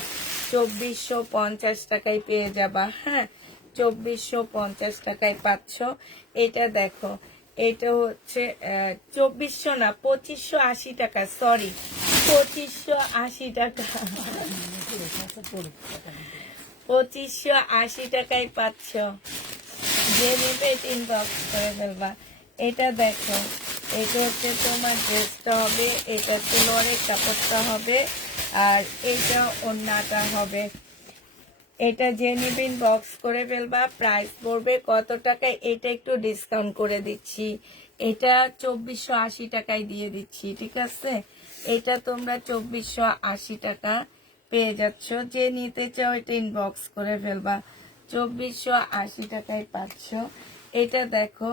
2450 টাকায় পেয়ে যাবা। হ্যাঁ, 2450 টাকায় পাচ্ছ। এটা দেখো, এটা হচ্ছে 2400 না, 2580 টাকা, সরি 2580 টাকা। 2580 টাকায় পাচ্ছ। যে নেবে ইনবক্স করে ফেলবা। এটা দেখো, এটা হচ্ছে তোমার ড্রেসটা হবে, এটা সালোয়ারের কাপড়টা হবে আর এটা ওড়নাটা হবে। এটা যে নিবে ইনবক্স করে ফেলবা। প্রাইস পড়বে কত টাকায়, এটা একটু ডিসকাউন্ট করে দিচ্ছি। এটা 2480 টাকায় দিয়ে দিচ্ছি, ঠিক আছে। এটা তোমরা 2480 টাকা পেয়ে যাচ্ছ। যে নিতে চাও এটা ইনবক্স করে ফেলবা। 2480 টাকায় পাচ্ছ। এটা দেখো,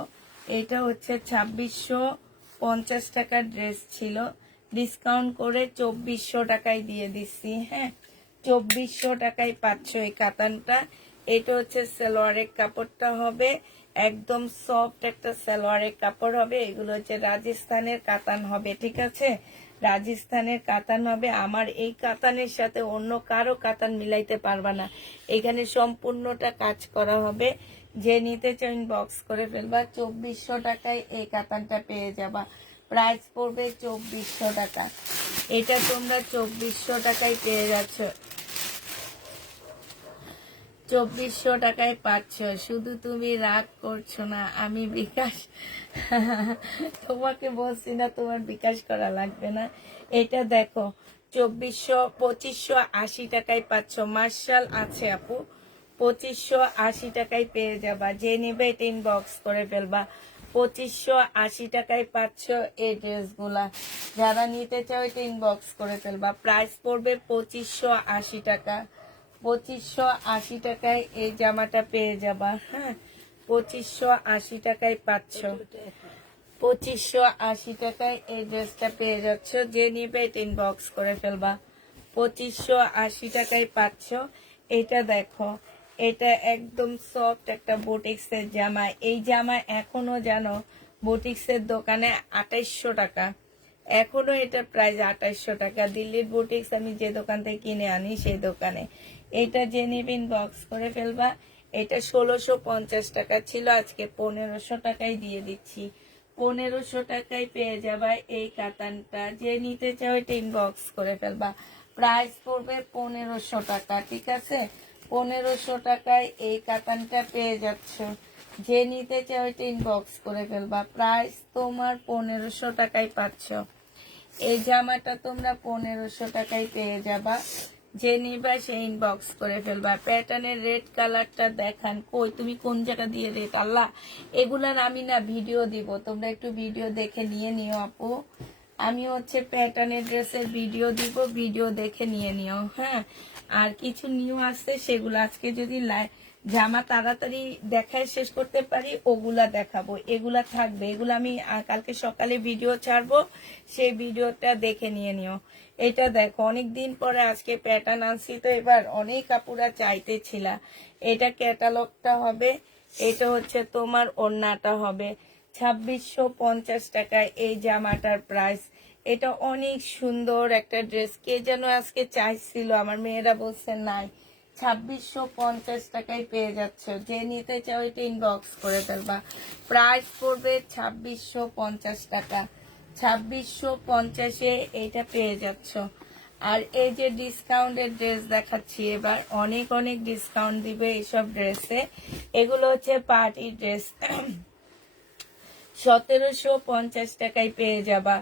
এটা হচ্ছে 2650 টাকার ড্রেস ছিল, ডিসকাউন্ট করে 2400 টাকায় দিয়ে দিচ্ছি। হ্যাঁ, 2400 টাকায় পাচ্ছ এই কাতানটা। এটা হচ্ছে সালোয়ারের কাপড়টা হবে, একদম সফট একটা সালোয়ারের কাপড় হবে। এগুলো হচ্ছে রাজস্থানের কাতান হবে, ঠিক আছে। রাজস্থানের কাতান হবে। আমার এই কাতানের সাথে অন্য কারো কাতান মিলাইতে পারবা না, এখানে সম্পূর্ণটা কাজ করা হবে। যে নিতে চাও ইনবক্স করে ফেলবা। 2400 টাকায় এই কাতানটা পেয়ে যাবা। প্রাইস পড়বে 2400 টাকা। এটা তোমরা 2400 টাকায় পেয়ে যাচ্ছ। 2400 টাকায় পাচ্ছ। শুধু তুমি রাগ করছো না, আমি বিকাশ তোমাকে বলছি না তোমার বিকাশ করা লাগবে না। এটা দেখো, 2580 টাকায় পাচ্ছ। মার্শাল আছে আপু, 2580 টাকায় পেয়ে যাবা। যে নেবে এটা ইনবক্স করে ফেলবা। 2580 টাকায় পাচ্ছ এই ড্রেসগুলা। যারা নিতে চাও এটা ইনবক্স করে ফেলবা। প্রাইস পড়বে 2580 টাকা। 2580 টাকায় এই জামাটা পেয়ে যাবা। হ্যাঁ, 2580 টাকায় পাচ্ছ। 2580 টাকায় এই ড্রেসটা পেয়ে যাচ্ছ। যে নিবে এটা ইনবক্স করে ফেলবা। 2580 টাকায় পাচ্ছ। এটা দেখো, এটা একদম সফট একটা বুটিক্সের জামা। এই জামা এখনো জানো বুটিক্সের দোকানে 2800 টাকা, এখনো এটা প্রাইস 2800 টাকা। দিল্লির বুটিক্স আমি যে দোকান থেকে কিনে আনি সেই দোকানে। এটা যে নিবে ইনবক্স করে ফেলবা। এটা 1650 টাকা ছিল, আজকে 1500 টাকায় দিয়ে দিচ্ছি। 1500 টাকায় পেয়ে যাবা এই কাতানটা। যে নিতে চাও এটা ইনবক্স করে ফেলবা। প্রাইস পড়বে 1500 টাকা, ঠিক আছে। 1500 টাকায় এই কাতানটা পেয়ে যাচ্ছ। যে নিতে চাও এটা ইনবক্স করে ফেলবা। প্রাইস তোমার 1500 টাকায় পাচ্ছ। এই জামাটা তোমরা 1500 টাকায় পেয়ে যাবা। যে নিবা সে ইনবক্স করে ফেলবা। প্যাটার্নের রেড কালারটা দেখান, কই তুমি কোন জায়গা দিয়ে রেড, আল্লাহ এগুলার আমি না ভিডিও দিব, তোমরা একটু ভিডিও দেখে নিয়ে নিও আপু। আমি হচ্ছে প্যাটার্নের ড্রেসের ভিডিও দিব, ভিডিও দেখে নিয়ে নিও। হ্যাঁ, আর কিছু নিউ আসছে সেগুলো আজকে যদি জামা তাড়াতাড়ি দেখায় শেষ করতে পারি ওগুলা দেখাবো, এগুলা থাকবে, এগুলো আমি কালকে সকালে ভিডিও ছাড়বো, সেই ভিডিওটা দেখে নিয়ে নিও। এটা দেখো অনেক দিন পরে আজকে প্যাটার্ন আনছি, তো এবার অনেক আপুরা চাইতেছিল। এটা ক্যাটালগটা হবে, এটা হচ্ছে তোমার ওড়নাটা হবে 2650 টাকায় এই জামাটার প্রাইস। এটা অনেক সুন্দর একটা ড্রেস, কে যেন আজকে চাইছিল, আমার মেয়েরা বলছে নাই, 2650 টাকায় পেয়ে যাচ্ছ, যে নিতে চাও এটা ইনবক্স করে ফেলবা। প্রাইস পড়বে 2650 টাকা, 2650-এ এইটা পেয়ে যাচ্ছ। আর এই যে ডিসকাউন্টের ড্রেস দেখাচ্ছি, এবার অনেক অনেক ডিসকাউন্ট দিবে এইসব ড্রেসে। এগুলো হচ্ছে পার্টি ড্রেস, 1750 টাকায় পেয়ে যাবা।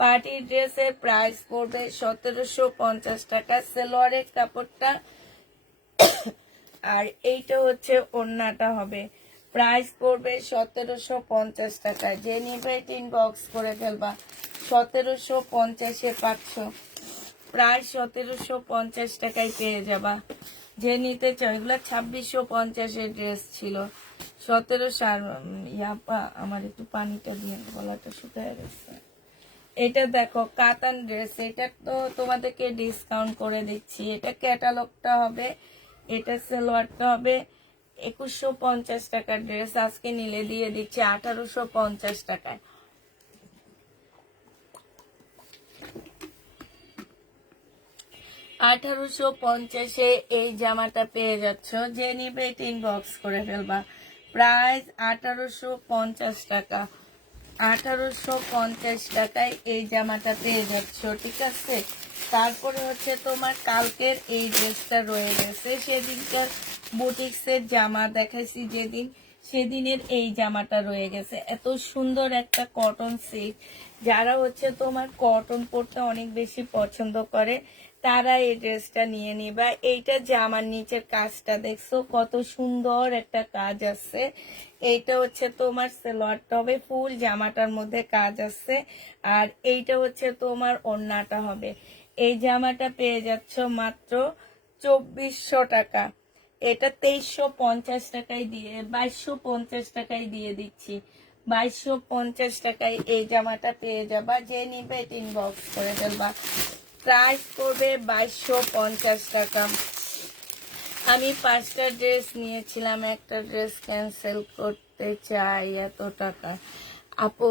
পার্টি ড্রেসের প্রাইস পড়বে 1750 টাকা, সালোয়ারের কাপড়টা, আর এইটা হচ্ছে ওড়নাটা হবে। প্রাইস পড়বে 1750 টাকা, যে নিবে ইনবক্স করে ফেলবা। 1750-এ পাচ্ছ, প্রায় 1750 টাকায় পেয়ে যাবা, যে নিতে চাও। এগুলো 2650-এর ড্রেস ছিল, 1700। ইয়াপা আমার একটু পানিটা দিয়ে, গলাটা শুকিয়ে গেছে। এটা দেখো কাতান ড্রেস, এটা তো তোমাদেরকে ডিসকাউন্ট করে দিচ্ছি। এটা ক্যাটালগটা হবে, এটা সালোয়ারটা হবে 2150 টাকার ড্রেস, আজকে নিলে দিয়ে দিচ্ছি 1850 টাকায়। 1850-এ এই জামাটা পেয়ে যাচ্ছ, যে নিবে এটা ইনবক্স করে ফেলবা। প্রাইস 1850 টাকা, 1850 টাকায় এই জামাটা পেয়ে যাচ্ছ, ঠিক আছে। তারপরে হচ্ছে তোমার কালকের এই ড্রেসটা রয়ে গেছে, সেদিনকার বুটিক্সের জামা দেখাইছি যেদিন, সেদিনের এই জামাটা রয়ে গেছে। এত সুন্দর একটা কটন সিল্ক, যারা হচ্ছে তোমার কটন পরতে অনেক বেশি পছন্দ করে তারা এই ড্রেসটা নিয়ে নিবা। এইটা জামার নিচের কাজটা দেখছো কত সুন্দর একটা কাজ আছে। এইটা হচ্ছে তোমার সালোয়ারটা হবে, ফুল জামাটার মধ্যে কাজ আছে, আর এইটা হচ্ছে তোমার ওড়নাটা হবে। এই জামাটা পেয়ে যাচ্ছ মাত্র 2400 টাকা, এটা 2350 টাকায় দিয়ে, 2250 টাকায় দিয়ে দিচ্ছি। 2250 টাকায় এই জামাটা পেয়ে যাবা, যে নিবে এটা ইনবক্স করে ফেলবা। প্রাইস করবে 2250 টাকা। আমি 5টা ড্রেস নিয়েছিলাম, একটা ড্রেস ক্যান্সেল করতে চাই এত টাকা। আপু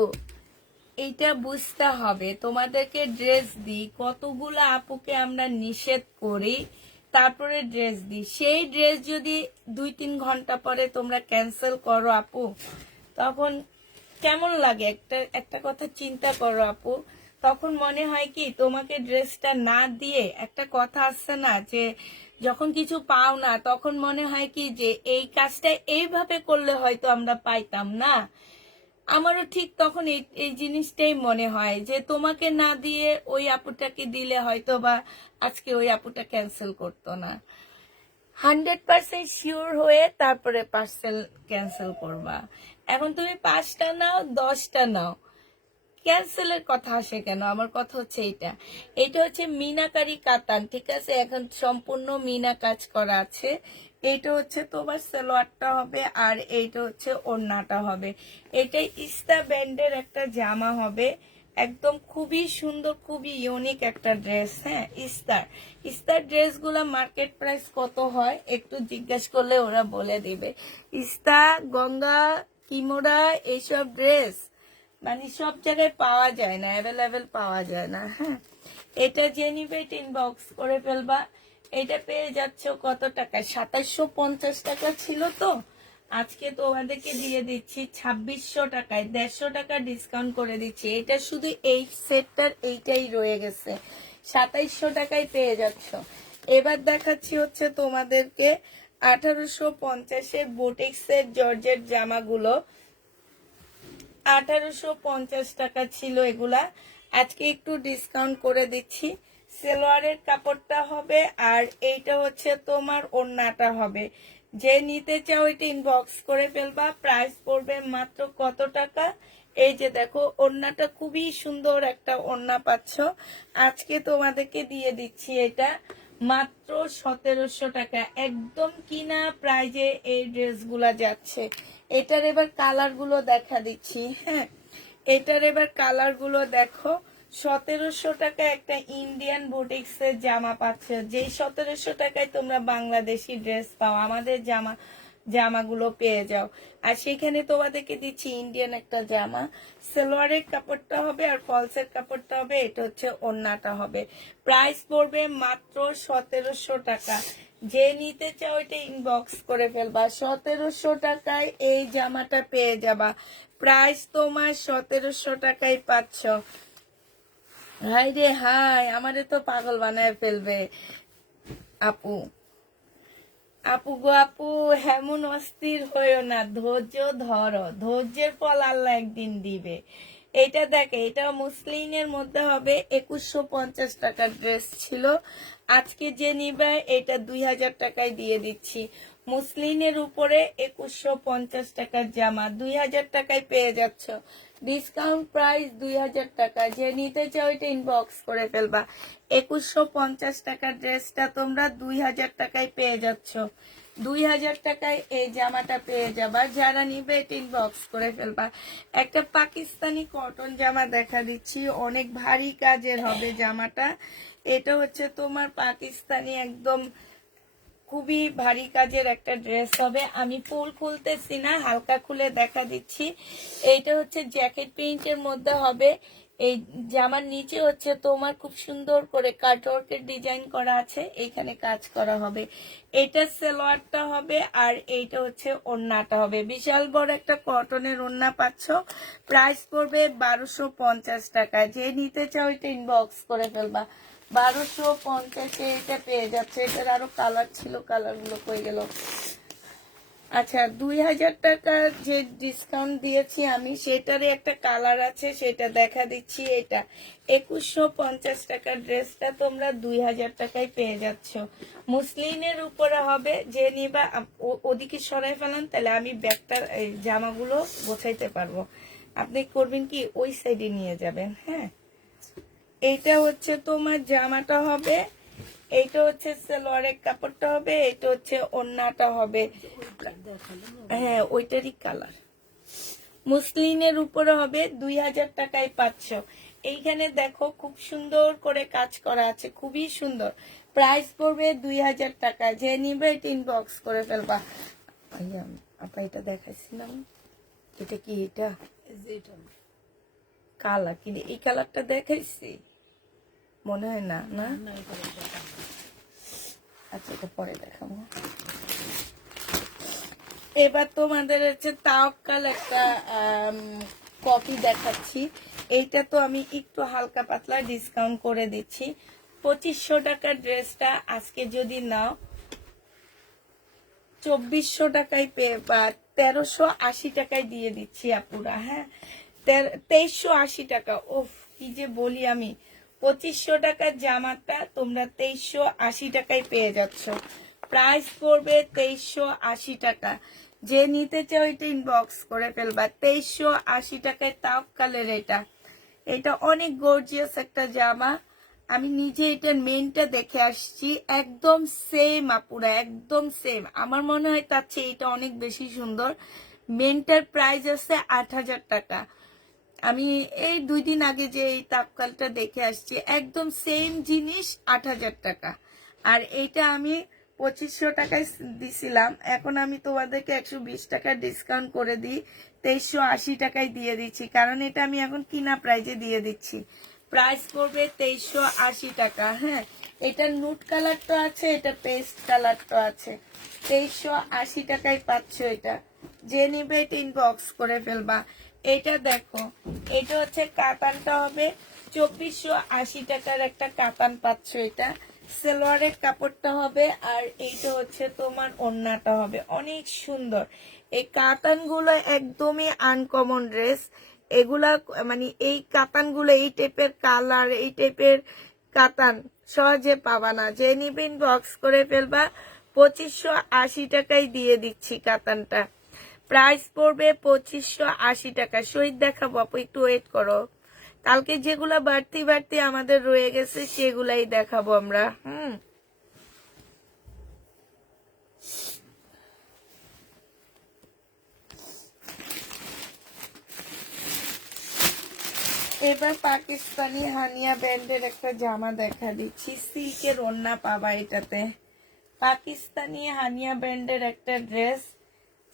এইটা বুঝতে হবে, তোমাদেরকে ড্রেস দিই, কতগুলো আপুকে আমরা নিষেধ করি, তারপরে ড্রেস দিই। সেই ড্রেস যদি 2-3 ঘন্টা পরে তোমরা ক্যান্সেল করো আপু, তখন কেমন লাগে? একটা কথা চিন্তা করো আপু, তখন মনে হয় কি তোমাকে ড্রেসটা না দিয়ে, একটা কথা আসছে না যে যখন কিছু পাও না তখন মনে হয় কি যে এই কাজটা এইভাবে করলে হয়তো আমরা পাইতাম না। আমারও ঠিক তখন এই জিনিসটাই মনে হয় যে তোমাকে না দিয়ে ওই আপুটাকে দিলে হয়তো বা আজকে ওই আপুটা ক্যান্সেল করতো না। 100% শিওর হয়ে তারপরে পার্সেল ক্যান্সেল করবা। এখন তুমি 5টা নাও 10টা নাও, ক্যান্সেলের কথা আসে কেন? আমার কথা হচ্ছে এইটা হচ্ছে মিনাকারি কাতান, ঠিক আছে, এখন সম্পূর্ণ মিনা কাজ করা আছে। এইটা হচ্ছে তোমার সালোয়ারটা হবে, আর এইটা হচ্ছে ওড়নাটা হবে। এটা ইস্তা ব্যান্ডের একটা জামা হবে, একদম খুবই সুন্দর, খুবই ইউনিক একটা ড্রেস। হ্যাঁ, ইস্তার ড্রেসগুলো মার্কেট প্রাইস কত হয় একটু জিজ্ঞেস করলে ওরা বলে দিবে। ইস্তা, গঙ্গা, কিমোরা, এইসব ড্রেস মানে সব জায়গায় পাওয়া যায় না, অ্যাভেলেবেল পাওয়া যায় না। হ্যাঁ, এটা যে নিবে ইনবক্স করে ফেলবা। এটা পেয়ে যাচ্ছ কত টাকা? 2750 টাকা ছিল, তো আজকে তোমাদেরকে দিয়ে দিচ্ছি 2600 টাকায়, 150 টাকা ডিসকাউন্ট করে দিচ্ছি। এটা শুধু এই সেটটার এইটাই রয়ে গেছে, 2700 টাকায় পেয়ে যাচ্ছ। এবার দেখাচ্ছি হচ্ছে তোমাদেরকে 1850-এর বুটিক্সের জর্জেট জামাগুলো। 1850 টাকা ছিল এগুলা, আজকে একটু ডিসকাউন্ট করে দিচ্ছি। সালোয়ারের কাপড়টা হবে, আর এইটা হচ্ছে তোমার ওড়নাটা হবে। যে নিতে চাও এটা ইনবক্স করে ফেলবা। প্রাইস পড়বে মাত্র কত টাকা? এই যে দেখো ওড়নাটা খুবই সুন্দর একটা ওড়না পাচ্ছ, আজকে তোমাদেরকে দিয়ে দিচ্ছি এটা মাত্র 1700 টাকা, একদম কিনা প্রাইজে এই ড্রেসগুলা যাচ্ছে। এটার এবার কালার গুলো দেখা দিচ্ছি। হ্যাঁ, এটার এবার কালার গুলো দেখো। 1700 টাকা একটা ইন্ডিয়ান বুটিক্স এর জামা পাচ্ছ, যেই 1700 টাকায় তোমরা বাংলাদেশি ড্রেস পাও, আমাদের জামাগুলো পেয়ে যাও। আর সেখানে তোমাদেরকে দিচ্ছি ইন্ডিয়ান একটা জামা, সালোয়ারের কাপড়টা হবে আর ফলসের কাপড়টা হবে, এটা হচ্ছে ওড়নাটা হবে। প্রাইস পড়বে মাত্র 1700 টাকা। যে নিতে চাও এটা ইনবক্স করে ফেলবা। 1700 টাকায় এই জামাটা পেয়ে যাবা। প্রাইস তোমার 1700 টাকায় পাচ্ছ। হাই রে হাই, আমারে তো পাগল বানায় ফেলবে আপু। আপু গো আপু, এমন অস্থির হইও না, ধৈর্য ধরো, ধৈর্যের ফল আল্লাহ একদিন দিবে। এটা দেখে, এটা মুসলিনের মধ্যে হবে। 2150 টাকার ড্রেস ছিল, আজকে যে নিবে এটা 2000 টাকায় দিয়ে দিচ্ছি। মুসলিনের উপরে 2150 টাকার জামা 2000 টাকায় পেয়ে যাচ্ছ। ডিসকাউন্ট প্রাইস 2000 টাকা। যে নিতে চাও এটা ইনবক্স করে ফেলবা। 2150 টাকার ড্রেসটা তোমরা 2000 টাকায় পেয়ে যাচ্ছ। 2000 টাকায় এই জামাটা পেয়ে যাবা। যারা নিবে এটা ইনবক্স করে ফেলবা। একটা পাকিস্তানি কটন জামা দেখা দিচ্ছি, অনেক ভারী কাজের হবে জামাটা। এটা হচ্ছে তোমার পাকিস্তানি একদম খুবই ভারী কাজের একটা ড্রেস হবে। আমি ফুল খুলতেছি না, হালকা খুলে দেখা দিচ্ছি। এইটা হচ্ছে জ্যাকেট প্রিন্টের মধ্যে হবে। এই জামার নিচে হচ্ছে তোমার খুব সুন্দর করে কাটওয়ার্কের ডিজাইন করা আছে, এইখানে কাজ করা হবে। এটা সালোয়ারটা হবে আর এইটা হচ্ছে ওড়নাটা হবে। বিশাল বড় একটা কটনের ওড়না পাচ্ছ। প্রাইস পড়বে 1250 টাকা। যে নিতে চাও এটা ইনবক্স করে ফেলবা। 1250-এ এটা পেয়ে যাচ্ছে। এটার আরো কালার ছিল, কালার গুলো কই গেল? আচ্ছা, 2000 টাকা যে ডিসকাউন্ট দিয়েছি আমি, সেটারই একটা কালার আছে, সেটা দেখা দিচ্ছি। এটা 2150 টাকার ড্রেসটা তোমরা 2000 টাকায় পেয়ে যাচ্ছ। মুসলিনের উপরে হবে। যে নিবা ওদিকে সরাই ফেলান, তাহলে আমি ব্যাগটা জামাগুলো গোছাইতে পারবো। আপনি করবেন কি, ওই সাইডে নিয়ে যাবেন। হ্যাঁ, এইটা হচ্ছে তোমার জামাটা হবে, এইটা হচ্ছে সালোয়ারের কাপড়টা হবে, এটা হচ্ছে ওড়নাটা হবে। হ্যাঁ, ওইটারই কালার। মুসলিনের উপরে হবে। 2000 টাকায় পাচ্ছ। এইখানে দেখো খুব সুন্দর করে কাজ করা আছে, খুবই সুন্দর। প্রাইস পড়বে 2000 টাকা। যে নিবে এটা ইনবক্স করে ফেলবা। আপা এটা দেখাইছিলাম, এটা কি? এটা কালার কি? এই কালারটা দেখাইছি মনে হয় না। না, আচ্ছা, এটা পরে দেখাবো। এবার তোমাদের হচ্ছে তাওয়াক্কাল একটা কপি দেখাচ্ছি। এইটা তো আমি একটু হালকা পাতলা ডিসকাউন্ট করে দিচ্ছি। 2500 টাকার ড্রেসটা আজকে যদি নাও 2400 টাকায় পেয়ে বা 1380 টাকায় দিয়ে দিচ্ছি আপুরা। হ্যাঁ, 2380 টাকা। ওফ, কি যে বলি আমি। 2500 টাকার জামাটা তোমরা 2380 টাকায় পেয়ে যাচ্ছ। প্রাইস পড়বে 2380 টাকা। যে নিতে চাও এটা ইনবক্স করে ফেলবা। 2380 টাকায় তাওয়াক্কালের এটা অনেক গর্জিয়াস একটা জামা। আমি নিজে এটার মেনটা দেখে আসছি, একদম সেম আপুরা, একদম সেম। আমার মনে হয় তার চেয়ে এটা অনেক বেশি সুন্দর। মেনটার প্রাইস আছে 8000 টাকা। আমি এই 2 দিন আগে যে এই তাওয়াক্কালটা দেখে আসছি, একদম সেম জিনিস 8000 টাকা। আর এইটা আমি 2500 টাকায় দিছিলাম, এখন আমি তোমাদেরকে 120 টাকা ডিসকাউন্ট করে দিই, 2380 টাকায় দিয়ে দিচ্ছি। কারণ এটা আমি এখন কিনা প্রাইজে দিয়ে দিচ্ছি। প্রাইস পড়বে 2380 টাকা। হ্যাঁ, এটা নুট কালারটা আছে, এটা পেস্ট কালারটা আছে। 2380 টাকায় পাচ্ছ এটা। যে নিবে এটা ইনবক্স করে ফেলবা। এটা দেখো, এটা হচ্ছে কাতানটা হবে। 2480 টাকার একটা কাতান পাচ্ছ। এটা সালোয়ারের কাপড়টা হবে আর এইটা হচ্ছে তোমার ওড়নাটা হবে। অনেক সুন্দর। এই কাতানগুলো একদমই আনকমন ড্রেস। এগুলা মানে এই কাতানগুলো, এই টাইপের কালার, এই টাইপের কাতান সহজে পাবা না। যে নিবে ইনবক্স করে ফেলবা। 2580 টাকায় দিয়ে দিচ্ছি কাতানটা। প্রাইস পড়বে 2580 টাকা। শহীদ দেখাবো আপু, একটু ওয়েট করো। কালকে যেগুলা বাড়তি আমাদের রয়ে গেছে সেগুলাই দেখাবো আমরা। এবার পাকিস্তানি হানিয়া ব্র্যান্ডের একটা জামা দেখা দিচ্ছি, সিল্কের ওড়না পাবা এটাতে। পাকিস্তানি হানিয়া ব্র্যান্ডের একটা ড্রেস,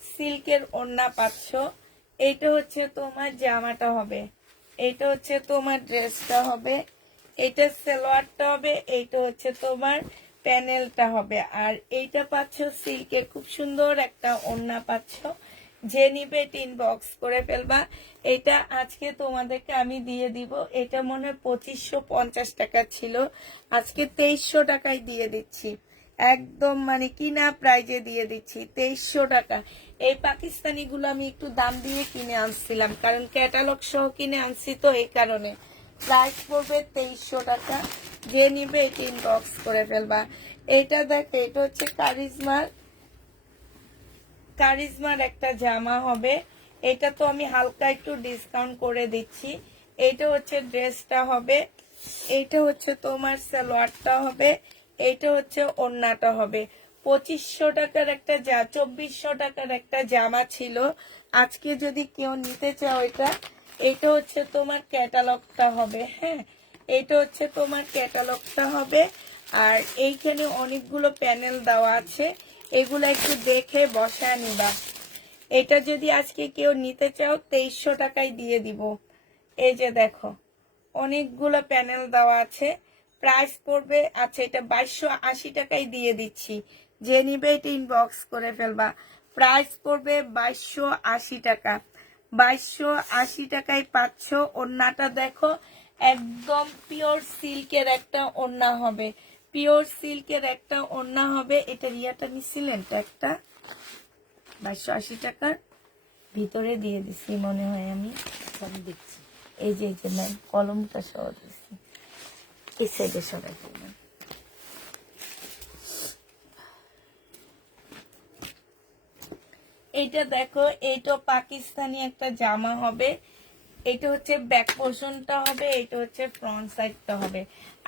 সিল্কের ওড়না পাচ্ছ। এইটা হচ্ছে তোমার জামাটা হবে, এইটা হচ্ছে তোমার ড্রেসটা হবে, এইটা সালোয়ারটা হবে, এইটা হচ্ছে তোমার প্যানেলটা হবে। আর এইটা পাচ্ছ সিল্কের খুব সুন্দর একটা ওড়না পাচ্ছ। যে নিবে ইনবক্স করে ফেলবা। এটা আজকে তোমাদেরকে আমি দিয়ে দিব, এটা মনে হয় 2550 টাকা ছিল, আজকে 2300 টাকায় দিয়ে দিচ্ছি। একদম মানে কিনা প্রাইজে দিয়ে দিচ্ছি 2300 টাকা। এই পাকিস্তানি গুলো আমি একটু দাম দিয়ে কিনে আনছিলাম, কারণ ক্যাটালগ সহ কিনে আনছি, তো এই কারণে প্রাইস পড়বে 2300 টাকা। যে নিবে এটা ইনবক্স করে ফেলবা। এটা দেখো, এটা হচ্ছে কারিজমার একটা জামা হবে। এটা তো আমি হালকা একটু ডিসকাউন্ট করে দিচ্ছি। এটা হচ্ছে ড্রেসটা হবে, এইটা হচ্ছে তোমার সালোয়ারটা হবে, এইটা হচ্ছে ওড়নাটা হবে। 2500 টাকার একটা 2400 টাকার একটা জামা ছিল, আজকে যদি কেউ নিতে চাও এটা হচ্ছে তোমার ক্যাটালগটা হবে। হ্যাঁ, এটা হচ্ছে তোমার ক্যাটালগটা হবে। আর এইখানে অনেকগুলো প্যানেল দেওয়া আছে, এগুলো একটু দেখে বসায় নিবা। এটা যদি আজকে কেউ নিতে চাও 2300 টাকায় দিয়ে দিব। এই যে দেখো, অনেকগুলো প্যানেল দেওয়া আছে, প্রাইস পড়বে, আচ্ছা এটা 2280 টাকায় দিয়ে দিচ্ছি। যে নিবে এটা ইনবক্স করে ফেলবা। প্রাইস পড়বে 2280 টাকা। 2280 টাকায় পাচ্ছ। ওড়নাটা দেখো, একদম পিওর সিল্কের একটা ওড়না হবে, পিওর সিল্কের একটা ওড়না হবে। এটা রিয়াটা নিছিলেন তো একটা 2280 টাকার ভিতরে দিয়ে দিছি মনে হয়, আমি দেখছি। এই যে ম্যাম কলমটা সহ দিচ্ছি, এই সাইডে সবাই করবেন। এইটা দেখো, এইটা পাকিস্তানি একটা জামা হবে। এটা হচ্ছে ব্যাক পোর্শনটা হবে, এটা হচ্ছে ফ্রন্ট সাইডটা হবে।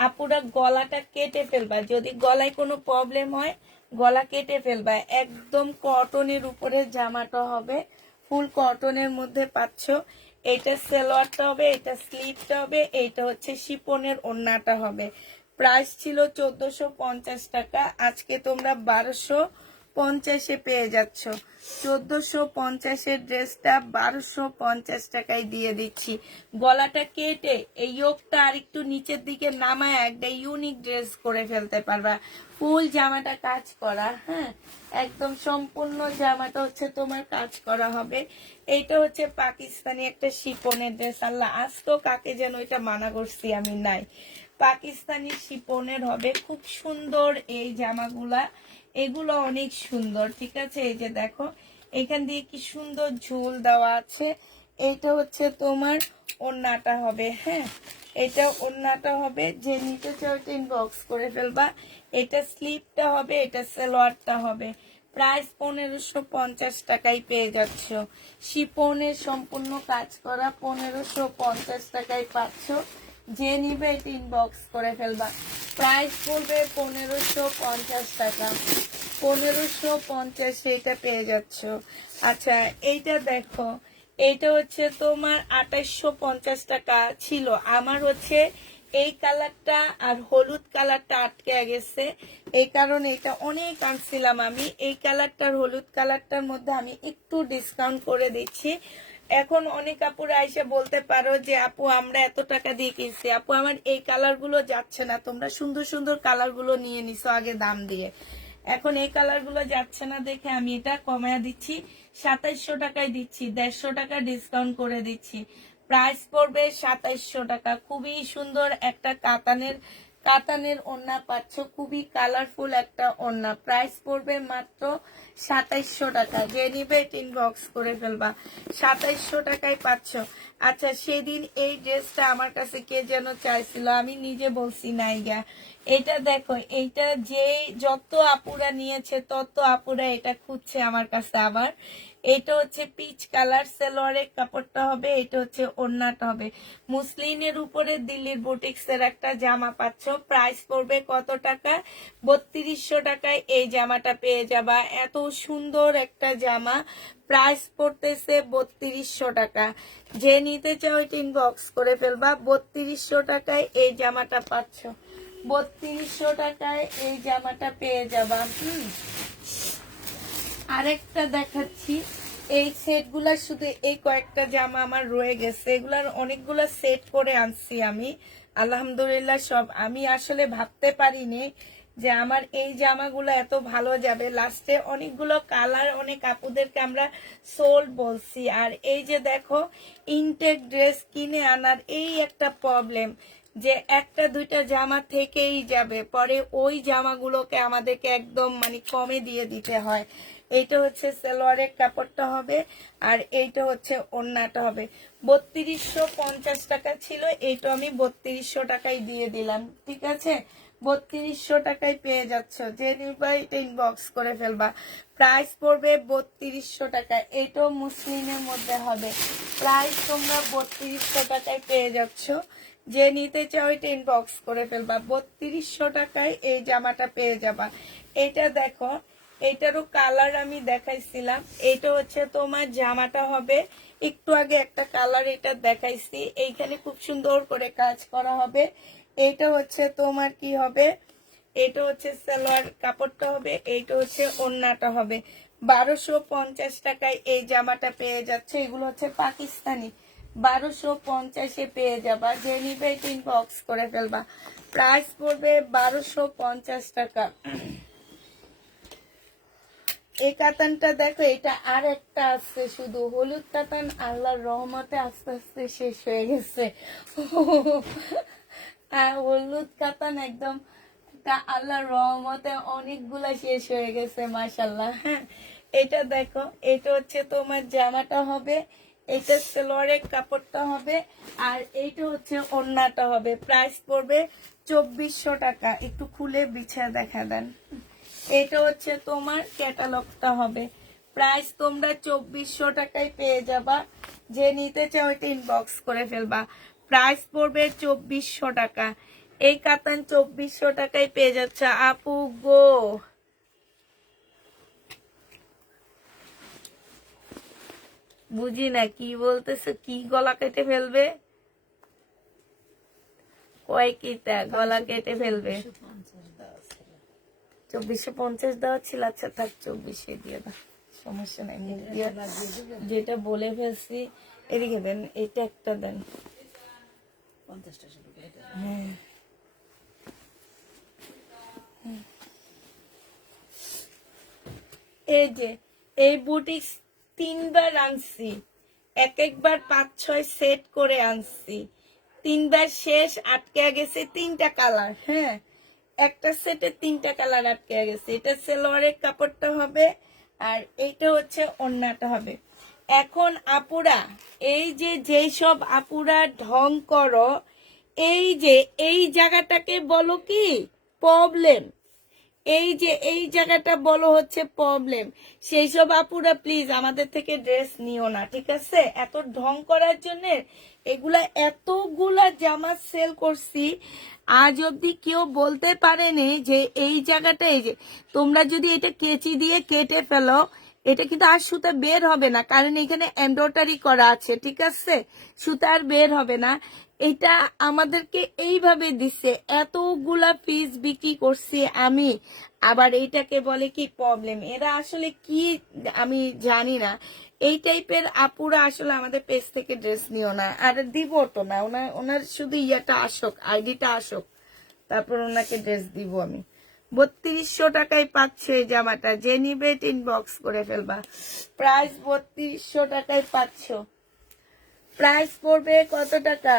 আপুরা গলাটা কেটে ফেলবা, যদি গলায় কোনো প্রবলেম হয় গলা কেটে ফেলবা। একদম কটনের উপরে জামাটা হবে, ফুল কটনের মধ্যে পাচ্ছ। এটা সালোয়ারটা হবে, এটা স্লিভটা হবে, এইটা হচ্ছে শিপনের ওড়নাটা হবে। প্রাইস ছিল 1450 টাকা, আজকে তোমরা 1250-এ পেয়ে যাচ্ছ। 1450-এর ড্রেসটা 1250 টাকায় দিয়ে দিচ্ছি। গলাটা কেটে এই ইয়োগটা আর একটু নিচের দিকে নামায় একটা ইউনিক ড্রেস করে ফেলতে পারবা। ফুল জামাটা কাজ করা, হ্যাঁ একদম সম্পূর্ণ জামাটা হচ্ছে তোমার কাজ করা হবে। এইটা হচ্ছে পাকিস্তানি একটা শিপনের ড্রেস। আল্লাহ, আজ তো কাকে যেন এটা মানা করছি আমি, নাই পাকিস্তানি শিপনের হবে, খুব সুন্দর এই জামাগুলা, এগুলো অনেক সুন্দর। ঠিক আছে, এই যে দেখো এখান দিয়ে কি সুন্দর ঝুল দেওয়া আছে। এইটা হচ্ছে তোমার ওড়নাটা হবে। হ্যাঁ, এটা ওড়নাটা হবে, যে নিচে চারটে ইনবক্স করে ফেলবা। এটা স্লিভটা হবে, এটা সালোয়ারটা হবে। প্রাইস 1550 টাকায় পেয়ে যাচ্ছ। শিপনের সম্পূর্ণ কাজ করা 1550 টাকায় পাচ্ছ। যে নিবে এটা ইনবক্স করে ফেলবা। প্রাইস পড়বে 1550 টাকা। 1550 এটা পেয়ে যাচ্ছ। আচ্ছা, এইটা দেখো, এইটা হচ্ছে তোমার 2850 টাকা ছিল। আমার হচ্ছে এই কালারটা আর হলুদ কালারটা আটকে গেছে, এই কারণে এটা অনেক আনছিলাম আমি। এই কালারটার হলুদ কালারটার মধ্যে আমি একটু ডিসকাউন্ট করে দিচ্ছি। এখন অনেক আপুরা এসে বলতে পারো যে আপু আমরা এত টাকা দিয়ে কিনছি, আপু আমার এই কালারগুলো যাচ্ছে না, তোমরা সুন্দর সুন্দর কালারগুলো নিয়ে নিছো আগে দাম দিয়ে, এখন এই কালারগুলো যাচ্ছে না দেখে আমি এটা কমায়া দিচ্ছি, 2700 টাকায় দিচ্ছি, 150 টাকা ডিসকাউন্ট করে দিচ্ছি। প্রাইস পড়বে 2700 টাকা। খুবই সুন্দর একটা কাতানের ওড়না পাচ্ছ, খুবই কালারফুল একটা ওড়না। প্রাইস পড়বে মাত্র 2700 টাকা। যে নিবে ইনবক্স করে ফেলবা। 2700 টাকায় পাচ্ছ। আচ্ছা, সেদিন এই ড্রেসটা আমার কাছে কে যেন চাইছিল, আমি নিজে বলছি নাইগা। এটা দেখো, এইটা যে যত আপুরা নিয়েছে তত আপুরা এটা খুঁজছে আমার কাছে আবার। এটা হচ্ছে পিচ কালার, সালোয়ারের কাপড়টা হবে, এটা হচ্ছে ওড়নাটা হবে। মুসলিনের উপরে দিল্লির বুটিক্স এর একটা জামা পাচ্ছ। প্রাইস পড়বে কত টাকা? 3200 টাকায় এই জামাটা পেয়ে যাবা। এত সুন্দর একটা জামা, প্রাইস পড়তেছে 3200 টাকা। যে নিতে চাও এটা ইনবক্স করে ফেলবা। 3200 টাকায় এই জামাটা পাচ্ছ, 3200 টাকায় এই জামাটা পেয়ে যাবা। আরেকটা দেখাচ্ছি, এই সেটগুলা শুধু এই কয়েকটা জামা আমার রয়ে গেছে, এগুলার অনেকগুলো সেট করে আনছি আমি আলহামদুলিল্লাহ। সব আমি আসলে ভাবতে পারিনি যে আমার এই জামাগুলো এত ভালো যাবে। লাস্টে অনেকগুলো কালার অনেক আপুদেরকে আমরা সোল্ড বলছি। আর এই যে দেখো, ইনটেক ড্রেস কিনে আনার এই একটা প্রবলেম যে একটা দুইটা জামা থেকেই যাবে, পরে ওই জামাগুলোকে আমাদেরকে একদম মানে কমে দিয়ে দিতে হয়। এইটা হচ্ছে সালোয়ারের কাপড়টা হবে, আর এইটা হচ্ছে ওড়নাটা হবে। 3250 টাকা ছিল, এইটা আমি 3200 টাকায় দিয়ে দিলাম। ঠিক আছে, 3200 টাকায় পেয়ে যাচ্ছ। যে নিবা এটা ইনবক্স করে ফেলবা। প্রাইস পড়বে 3200 টাকা। এটাও মুসলিমের মধ্যে হবে। প্রাইস তোমরা 3200 টাকায় পেয়ে যাচ্ছ। যে নিতে চাও এটা ইনবক্স করে ফেলবা। 3200 টাকায় এই জামাটা পেয়ে যাবা। এটা দেখো, এইটারও কালার আমি দেখাইছিলাম। এটা হচ্ছে তোমার জামাটা হবে, একটু আগে একটা কালার এটা দেখাইছি, এইখানে খুব সুন্দর করে কাজ করা হবে। এইটা হচ্ছে তোমার কি হবে, এটা হচ্ছে সালোয়ার কাপড়টা হবে, এইটা হচ্ছে ওড়নাটা হবে। 1250 টাকায় এই জামাটা পেয়ে যাচ্ছে। এগুলো হচ্ছে পাকিস্তানি, 1250-এ পেয়ে যাবা। যে নিবে এটা ইনবক্স করে ফেলবা। প্রাইস পড়বে 1250 টাকা। এই কাতানটা দেখো, এটা আর একটা আছে শুধু হলুদ কাতান, আল্লাহর রহমতে আস্তে আস্তে শেষ হয়ে গেছে। আর হলুদ কাতান একদম আল্লাহর রহমতে অনেকগুলা শেষ হয়ে গেছে মাশাআল্লাহ। হ্যাঁ, এটা দেখো, এটা হচ্ছে তোমার জামাটা হবে, এটা সালোয়ারের কাপড়টা হবে, আর এইটা হচ্ছে ওড়নাটা হবে। প্রাইস পড়বে 2400 টাকা। একটু খুলে বিছায় দেখা দেন। এটা হচ্ছে তোমার ক্যাটালগটা হবে। প্রাইস তোমরা 2400 টাকায় পেয়ে যাবা। যে নিতে চাও এটা ইনবক্স করে ফেলবা। প্রাইস পড়বে 2400 টাকা। এই কাতান 2400 টাকায় পেয়ে যাচ্ছে আপু গো। বুঝি না কি বলতেছে, কি গলা কেটে ফেলবে, কয়কিটা গলা কেটে ফেলবে। 2450 দেওয়া ছিল, আচ্ছা থাক 2400 দিয়ে দাও, সমস্যা নাই। মুখ দিয়ে যেটা বলে ফেলছি। এদিকে দেন, এটা একটা দেন। 50 টাকা। হ্যাঁ, এই যে এই বুটিক 3বার আনছি, একবার 5-6 সেট করে আনছি, 3বার শেষ, আটকে গেছে 3টা কালার। হ্যাঁ, একটা সেটে 3টা কালার আটকে গেছে। এটা সালোয়ারের কাপড়টা হবে, আর এইটা হচ্ছে ওড়নাটা হবে। এখন আপুরা, এই যে যেই সব আপুরা ঢং করো, এই যে এই জায়গাটাকে বলো কি প্রবলেম, এই যে এই জায়গাটা বলো হচ্ছে প্রবলেম। সেই সব আপুরা প্লিজ আমাদের থেকে ড্রেস নিও না, ঠিক আছে? এত ঢং করার জন্য এগুলা এতগুলা জামা সেল করছি, আজ অব্দি কেউ বলতে পারেনি যে এই জায়গাটা, এই যে তোমরা যদি এটা কেচি দিয়ে কেটে ফেলো, এটা কিন্তু আর সুতা বের হবে না, কারণ এখানে এমব্রয়ডারি করা আছে, ঠিক আছে? সুতা আর বের হবে না। এটা আমাদেরকে এইভাবে দিচ্ছে, এতগুলা পিস বিক্রি করছি আমি, আবার এইটাকে বলে কি প্রবলেম। এরা আসলে কি আমি জানি না। এই টাইপের আপুরা আসলে আমাদের পেজ থেকে ড্রেস নিও না, আর দিব তো না। ওনার শুধু ইয়াটা আসুক, আইডিটা আসুক, তারপর ওনাকে ড্রেস দিব আমি। 3200 টাকায় পাচ্ছে এই জামাটা। যে নিবে ইনবক্স করে ফেলবা। প্রাইস 3200 টাকায় পাচ্ছ। প্রাইস পড়বে কত টাকা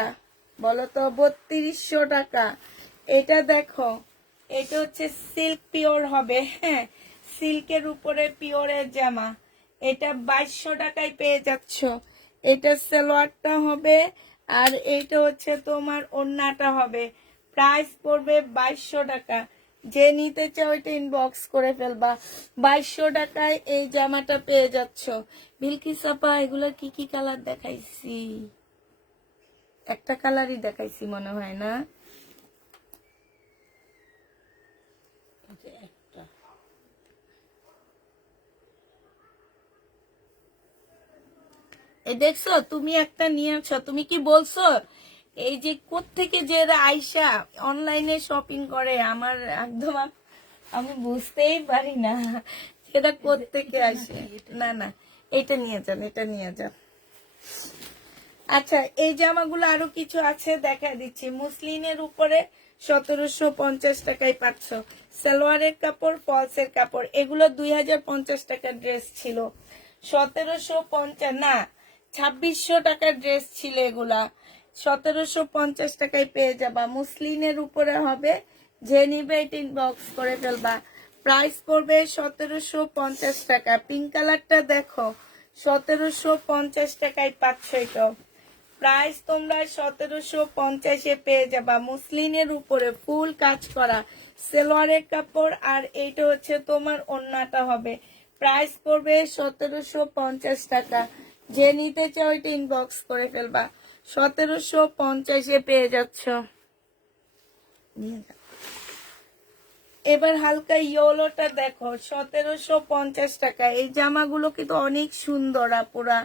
বলো তো? 3200 টাকা। এটা দেখো, এটা হচ্ছে সিল্ক পিওর হবে। হ্যাঁ, সিল্কের উপরে পিওরের জামা। এটা 2200 টাকায় পেয়ে যাচ্ছ। এটা সালোয়ারটা হবে, আর এইটা হচ্ছে তোমার ওড়নাটা হবে। প্রাইস পড়বে 2200 টাকা। যে নিতে চাও এটা ইনবক্স করে ফেলবা। 2200 টাকায় এই জামাটা পেয়ে যাচ্ছ। বিলকিস আপা, এগুলা কি কি কালার দেখাইছি? একটা কালারই দেখাইছি মনে হয় না? একটা এই দেখছো তুমি একটা নিয়েছো, তুমি কি বলছো এই যে কোত্থেকে যে এরা আইসা অনলাইনে শপিং করে আমার একদম আমি বুঝতেই পারি না সেটা কোত্থেকে আসে। না না, এটা নিয়ে যান, এটা নিয়ে যান। আচ্ছা, এই জামাগুলো আরো কিছু আছে দেখা দিচ্ছি। মুসলিনের উপরে 1750 টাকায় পাচ্ছ। সালোয়ারের কাপড়, ফলসের কাপড়, এগুলো 2050 টাকার ড্রেস ছিল। 1750 না 2600 টাকার ড্রেস ছিল এগুলা। 1750 টাকায় পেয়ে যাবা। মুসলিনের উপরে হবে, যে নিবে এটা ইনবক্স করে ফেলবা। প্রাইস পড়বে 1750 টাকা। পিঙ্ক কালারটা দেখো, 1750 টাকায় পাচ্ছ এটা। প্রাইস তোমরা 1750-এ পেয়ে যাবা। মুসলিনের উপরে ফুল কাজ করা সালোয়ারের কাপড়, আর এইটা হচ্ছে তোমার ওড়নাটা হবে। প্রাইস পড়বে 1750 টাকা। যে নিতে চাও এটা ইনবক্স করে ফেলবা। 1750-এ পেয়ে যাচ্ছ। এবার হালকা ইয়েলোটা দেখো, 1750 টাকা। এই জামাগুলো কিন্তু অনেক সুন্দর আপুরা,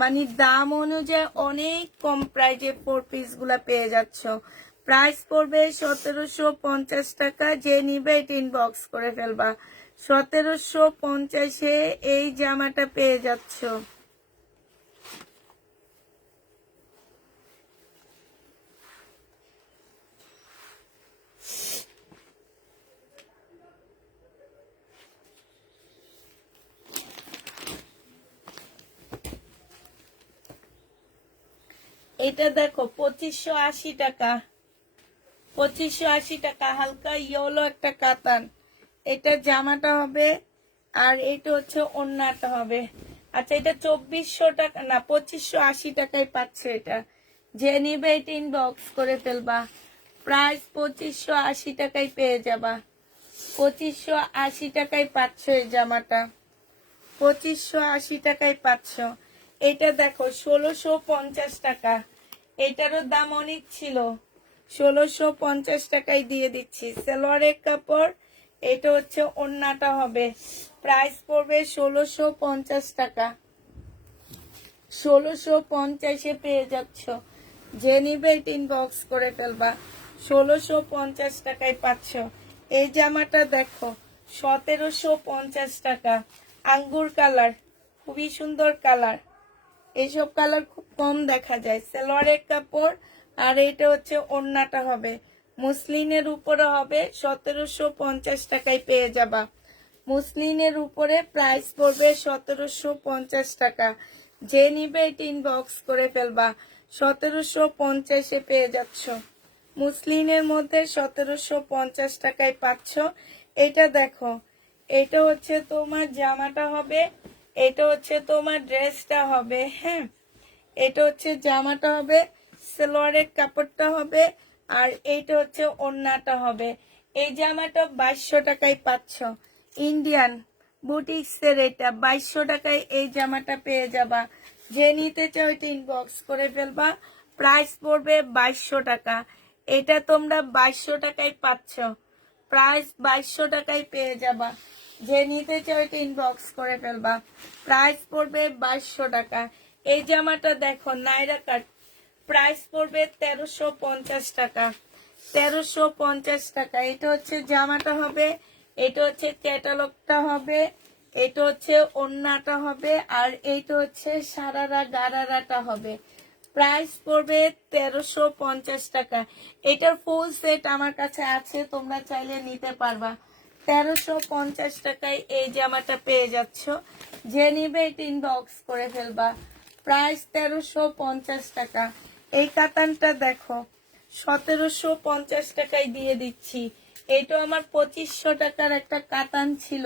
মানে দাম অনুযায়ী অনেক কম প্রাইজে 4 পিস গুলা পেয়ে যাচ্ছ। প্রাইস পড়বে 1750 টাকা। যে নিবে এটা ইনবক্স করে ফেলবা। 1750-এ এই জামাটা পেয়ে যাচ্ছ। এটা দেখো 2580 টাকা। 2580 টাকা, হালকা ইয়েলো একটা কাতান। এটা জামাটা হবে, আর এটা হচ্ছে ওড়নাটা হবে। আচ্ছা, এটা 2400 টাকা না 2580 টাকায় পাচ্ছে এটা। যে নিবে এটা ইনবক্স করে ফেলবা। প্রাইস 2580 টাকায় পেয়ে যাবা। 2580 টাকায় পাচ্ছ এই জামাটা। 2580 টাকায় পাচ্ছ। এটা দেখো 1650 টাকা। এটারও দাম অনেক ছিল, 1650 টাকায় দিয়ে দিচ্ছি। সালোয়ারের কাপড়, এটা হচ্ছে ওড়নাটা হবে। প্রাইস পড়বে 1650 টাকা। 1650-এ পেয়ে যাচ্ছ। যে নিবে এটা ইনবক্স করে ফেলবা। 1650 টাকায় পাচ্ছ। এই জামাটা দেখো 1750 টাকা। আঙ্গুর কালার, খুবই সুন্দর কালার। এইসব কালার খুব কম দেখা যায়। সালোয়ারের কাপড়, আর এটা হচ্ছে ওড়নাটা হবে। মুসলিনের উপরে হবে, 1750 টাকায় পেয়ে যাবা। মুসলিনের উপরে প্রাইস পড়বে 1750 টাকা। যে নিবে এটা ইনবক্স করে ফেলবা। 1750-এ পেয়ে যাচ্ছ। মুসলিনের মধ্যে 1750 টাকায় পাচ্ছ। এটা দেখো, এটা হচ্ছে তোমার জামাটা হবে, এটা হচ্ছে তোমার ড্রেসটা হবে। হ্যাঁ, এটা হচ্ছে জামাটা হবে, সালোয়ারের কাপড়টা হবে, আর এইটা হচ্ছে ওড়নাটা হবে। এই জামাটা 2200 টাকায় পাচ্ছ। ইন্ডিয়ান বুটিক্সের এটা 2200 টাকায় এই জামাটা পেয়ে যাবা। যে নিতে চাও এটা ইনবক্স করে ফেলবা। প্রাইস পড়বে 2200 টাকা। এটা তোমরা 2200 টাকায় পাচ্ছ। প্রাইস 2200 টাকায় পেয়ে যাবা। যে নিতে চাও এটা ইনবক্স করে ফেলবা। প্রাইস পড়বে 2200 টাকা। এই জামাটা দেখো নাইরা কাট, প্রাইস পড়বে 1350 টাকা। 1350 টাকা। এটা হচ্ছে জামাটা হবে, এটা হচ্ছে ক্যাটালগটা হবে, এটা হচ্ছে ওড়নাটা হবে, আর এইটা হচ্ছে সারারা গারারাটা হবে। প্রাইস পড়বে 1350 টাকা। এটার ফুল সেট আমার কাছে আছে, তোমরা চাইলে নিতে পারবা। 1350 টাকায় এই জামাটা পেয়ে যাচ্ছ। যে নিবে এটা ইনবক্স করে ফেলবা। প্রাইস 1350 টাকা। এই কাতানটা দেখো 1750 টাকায় দিয়ে দিচ্ছি। এটা আমার 2500 টাকার একটা কাতান ছিল,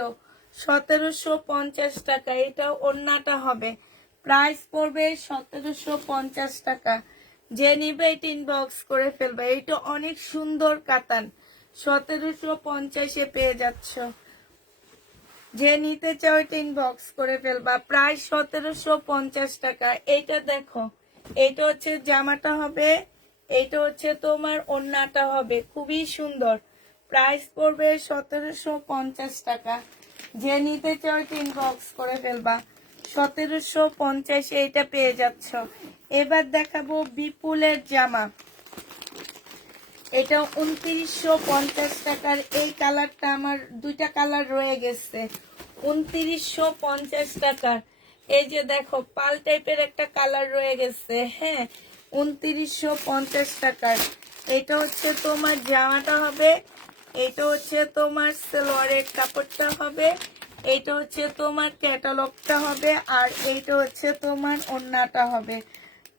1750 টাকা। এটা ওড়নাটা হবে। প্রাইস পড়বে 1750 টাকা। যে নিবে এটা ইনবক্স করে ফেলবে। এটা অনেক সুন্দর কাতান, 1750-এ পেয়ে যাচ্ছ। যে নিতে চাও এটা ইনবক্স করে ফেলবা। প্রাইস 1750 টাকা। এইটা দেখো, এটা হচ্ছে জামাটা হবে, এটা হচ্ছে তোমার ওড়নাটা হবে, খুবই সুন্দর। প্রাইস পড়বে 1750 টাকা। যে নিতে চাও এটা ইনবক্স করে ফেলবা। 1750 এটা পেয়ে যাচ্ছ। এবার দেখাবো বিপুলের জামা, এটা 2950 টাকার। এই কালারটা আমার দুইটা কালার রয়ে গেছে, 2950 টাকার। এই যে দেখো পাল টাইপের একটা কালার রয়ে গেছে, হ্যাঁ 2950 টাকার। এটা হচ্ছে তোমার জামাটা হবে, এটা হচ্ছে তোমার সালোয়ারের কাপড়টা হবে, এইটা হচ্ছে তোমার ক্যাটালগটা হবে, আর এইটা হচ্ছে তোমার ওড়নাটা হবে।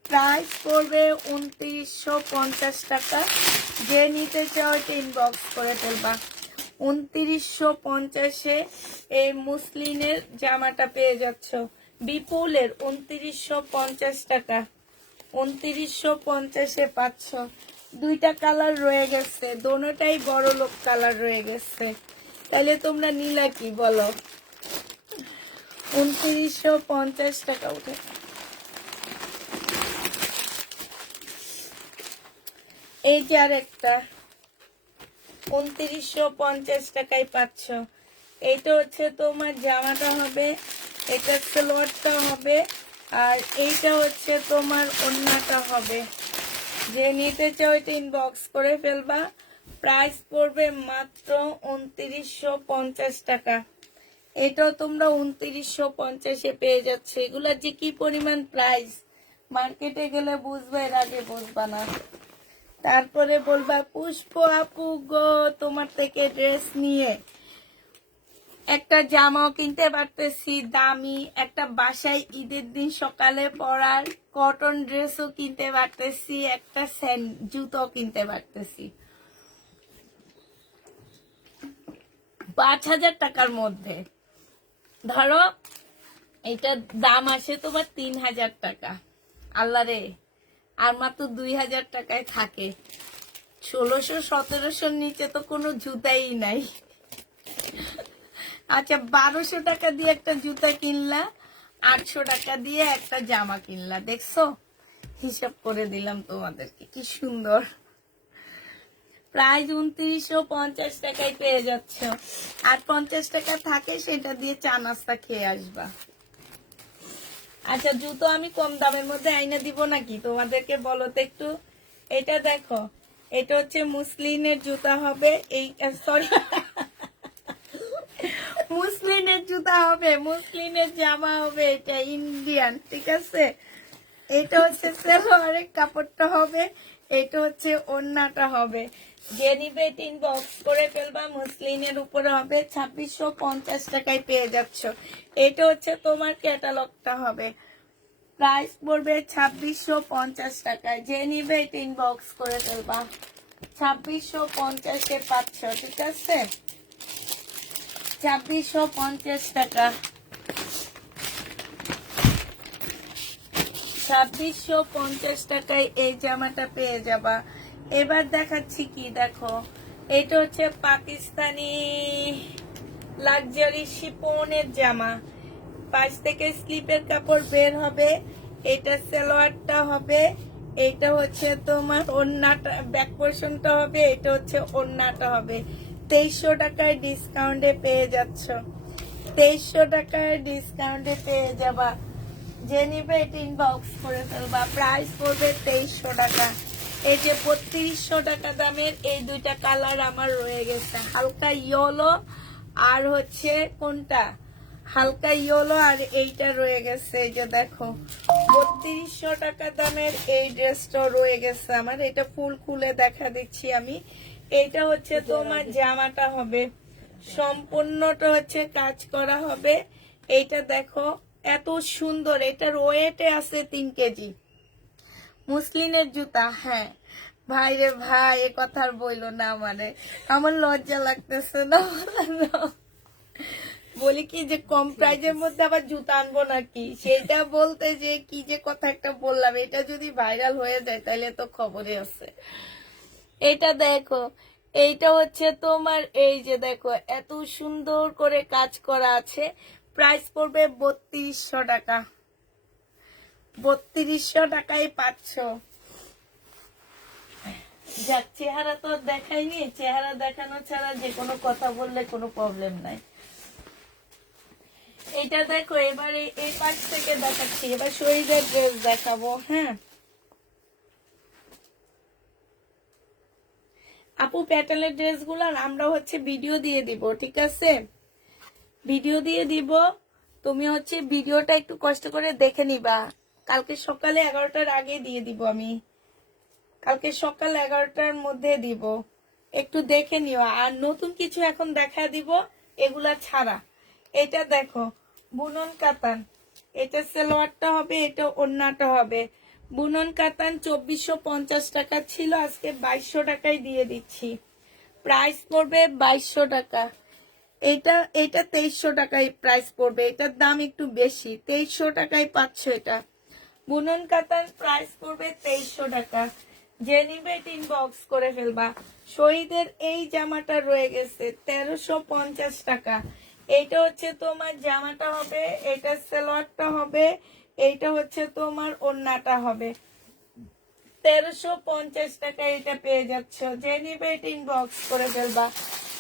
প্রাইস পড়বে 2950 টাকা। যে নিতে চাও এটা ইনবক্স করে ফেলবা। 2950-এ এই মুসলিনের জামাটা পেয়ে যাচ্ছ, বিপুলের 2950 টাকা। 2950-এ পাচ্ছ। দুইটা কালার রয়ে গেছে, দোনোটাই বড় লোক কালার রয়ে গেছে। তাহলে তোমরা নিলা কি বলো? 2950 টাকা উঠে। এই যে আর একটা 2950 টাকায় পাচ্ছ। এইটা হচ্ছে তোমার জামাটা হবে, এটা সালোয়ারটা হবে, আর এইটা হচ্ছে তোমার ওড়নাটা হবে। যে নিতে চাও এটা ইনবক্স করে ফেলবা। প্রাইস পড়বে মাত্র 2950 টাকা। এটাও তোমরা 2950-এ পেয়ে যাচ্ছ। এগুলার যে কি পরিমাণ প্রাইস, মার্কেটে গেলে বুঝবে, এর আগে বুঝবা না। তারপরে বলবা পুষ্প আপু গো তোমার থেকে ড্রেস নিয়ে একটা জামাও কিনতে পারতেছি দামি, একটা বাসায় ঈদের দিন সকালে পরার কটন ড্রেসও কিনতে পারতেছি, একটা জুতো কিনতে পারতেছি 5000 টাকার মধ্যে। ধরো এটার দাম আসে তোমার 3000 টাকা, আল্লাহ রে, আর মাত্র 2000 টাকায় থাকে। 1600-1700-র নিচে তো কোনো জুতাই নাই। আচ্ছা 1200 টাকা দিয়ে একটা জুতা কিনলা, 800 টাকা দিয়ে একটা জামা কিনলা, দেখছো? হিসাব করে দিলাম তোমাদেরকে, কি সুন্দর। প্রাইস 2950 টাকায় পেয়ে যাচ্ছ। আর 50 টাকা থাকে সেটা দিয়ে চা নাস্তা খেয়ে আসবা। আচ্ছা জুতো আমি কম দামের মধ্যে আইনা দিব নাকি তোমাদেরকে, বলো তো একটু। এটা দেখো, এটা হচ্ছে মুসলিনের জুতা হবে, এই সরি মুসলিনের জুতা হবে, মুসলিনের জামা হবে, এটা ইন্ডিয়ান, ঠিক আছে? এটা হচ্ছে সালোয়ারের কাপড়টা হবে, এটা হচ্ছে ওড়নাটা হবে। যে নিবে এটা ইনবক্স করে ফেলবা। মুসলিনের উপরে হবে, 2650 টাকায় পেয়ে যাচ্ছ। এটা হচ্ছে তোমার ক্যাটালগটা হবে, প্রাইস পড়বে 2650 টাকায়। যে নিবে এটা ইনবক্স করে ফেলবা। 2650-এ পাচ্ছ, ঠিক আছে? 2650 টাকা। 2650 টাকায় এই জামাটা পেয়ে যাবা। এবার দেখাচ্ছি কি, দেখো এটা হচ্ছে পাকিস্তানি লাক্সারি শিপনের জামা, পাশ থেকে স্লিপের কাপড় বের হবে, এটা সালোয়ারটা হবে, এটা হচ্ছে তোমার ওড়নাটা, ব্যাক পোর্শনটা হবে, এটা হচ্ছে ওড়নাটা হবে। 2300 টাকায় ডিসকাউন্টে পেয়ে যাচ্ছ, 2300 টাকায় ডিসকাউন্টে পেয়ে যাবা। যে নিবে এটা ইনবক্স করে ফেলবা। প্রাইস পড়বে 2300 টাকা। এই যে 3200 টাকা দামের এই দুইটা কালার আমার রয়ে গেছে, হালকা ইয়েলো আর হচ্ছে কোনটা, হালকা ইয়েলো আর এইটা রয়ে গেছে। এই যে দেখো 3200 টাকা দামের এই ড্রেসটা রয়ে গেছে আমার। এটা ফুল খুলে দেখা দিচ্ছি আমি। এইটা হচ্ছে তোমার জামাটা হবে, সম্পূর্ণটা হচ্ছে কাজ করা হবে। এইটা দেখো এত সুন্দর, এটার ওয়েটে আছে 3 কেজি। মুসলিনের জুতা, হ্যাঁ ভাই রে ভাই, এ কথা আর বইলো না, মানে আমার লজ্জা লাগতেছে না। বলি কি যে কম প্রাইজের মধ্যে আবার জুতা আনবো নাকি, সেটা বলতে যে কি যে কথা একটা বললাম, এটা যদি ভাইরাল হয়ে যায় তাহলে তো খবরে আছে। এটা দেখো, এইটা হচ্ছে তোমার, এই যে দেখো এত সুন্দর করে কাজ করা আছে। প্রাইস পড়বে 3200 টাকা। 3200 টাকায় পাচ্ছ। যাক, চেহারা তো দেখাইনি, চেহারা দেখানো ছাড়া যে কোনো কথা বললে কোনো প্রবলেম নাই। এটা দেখো, এবারে এই পাশ থেকে দেখাচ্ছি, এবার শহীদের ড্রেস দেখাবো। হ্যাঁ আপু, প্যাটেলের ড্রেসগুলো আমরা হচ্ছে ভিডিও দিয়ে দিব, ঠিক আছে? ভিডিও দিয়ে দিব, তুমি হচ্ছে ভিডিওটা একটু কষ্ট করে দেখে নিবা। কালকে সকালে 11টার আগে দিয়ে দিব, আমি কালকে সকাল 11টার মধ্যে দিব, একটু দেখে নিও। আর নতুন কিছু এখন দেখা দিব, এগুলা ছাড়া। এটা দেখো বুনন কাতান, এটা সালোয়ারটা হবে, এটা ওড়নাটা হবে। বুনন কাতান 2450 টাকা ছিল, আজকে 2200 টাকায় দিয়ে দিচ্ছি। প্রাইস পড়বে 2200 টাকা। এটা এটা 2300 টাকায় প্রাইস পড়বে, এটার দাম একটু বেশি, 2300 টাকায় পাচ্ছ এটা। বুনন কাতান প্রাইস পড়বে 2300 টাকা। যে নিবে ইনবক্স করে ফেলবা। শহীদের এই জামাটা রয়ে গেছে 1350 টাকা। এইটা হচ্ছে তোমার জামাটা হবে, এটা সালোয়ারটা হবে, এইটা হচ্ছে তোমার ওড়নাটা হবে। 1350 টাকা এটা পেয়ে যাচ্ছ। যে নিবে ইনবক্স করে ফেলবা।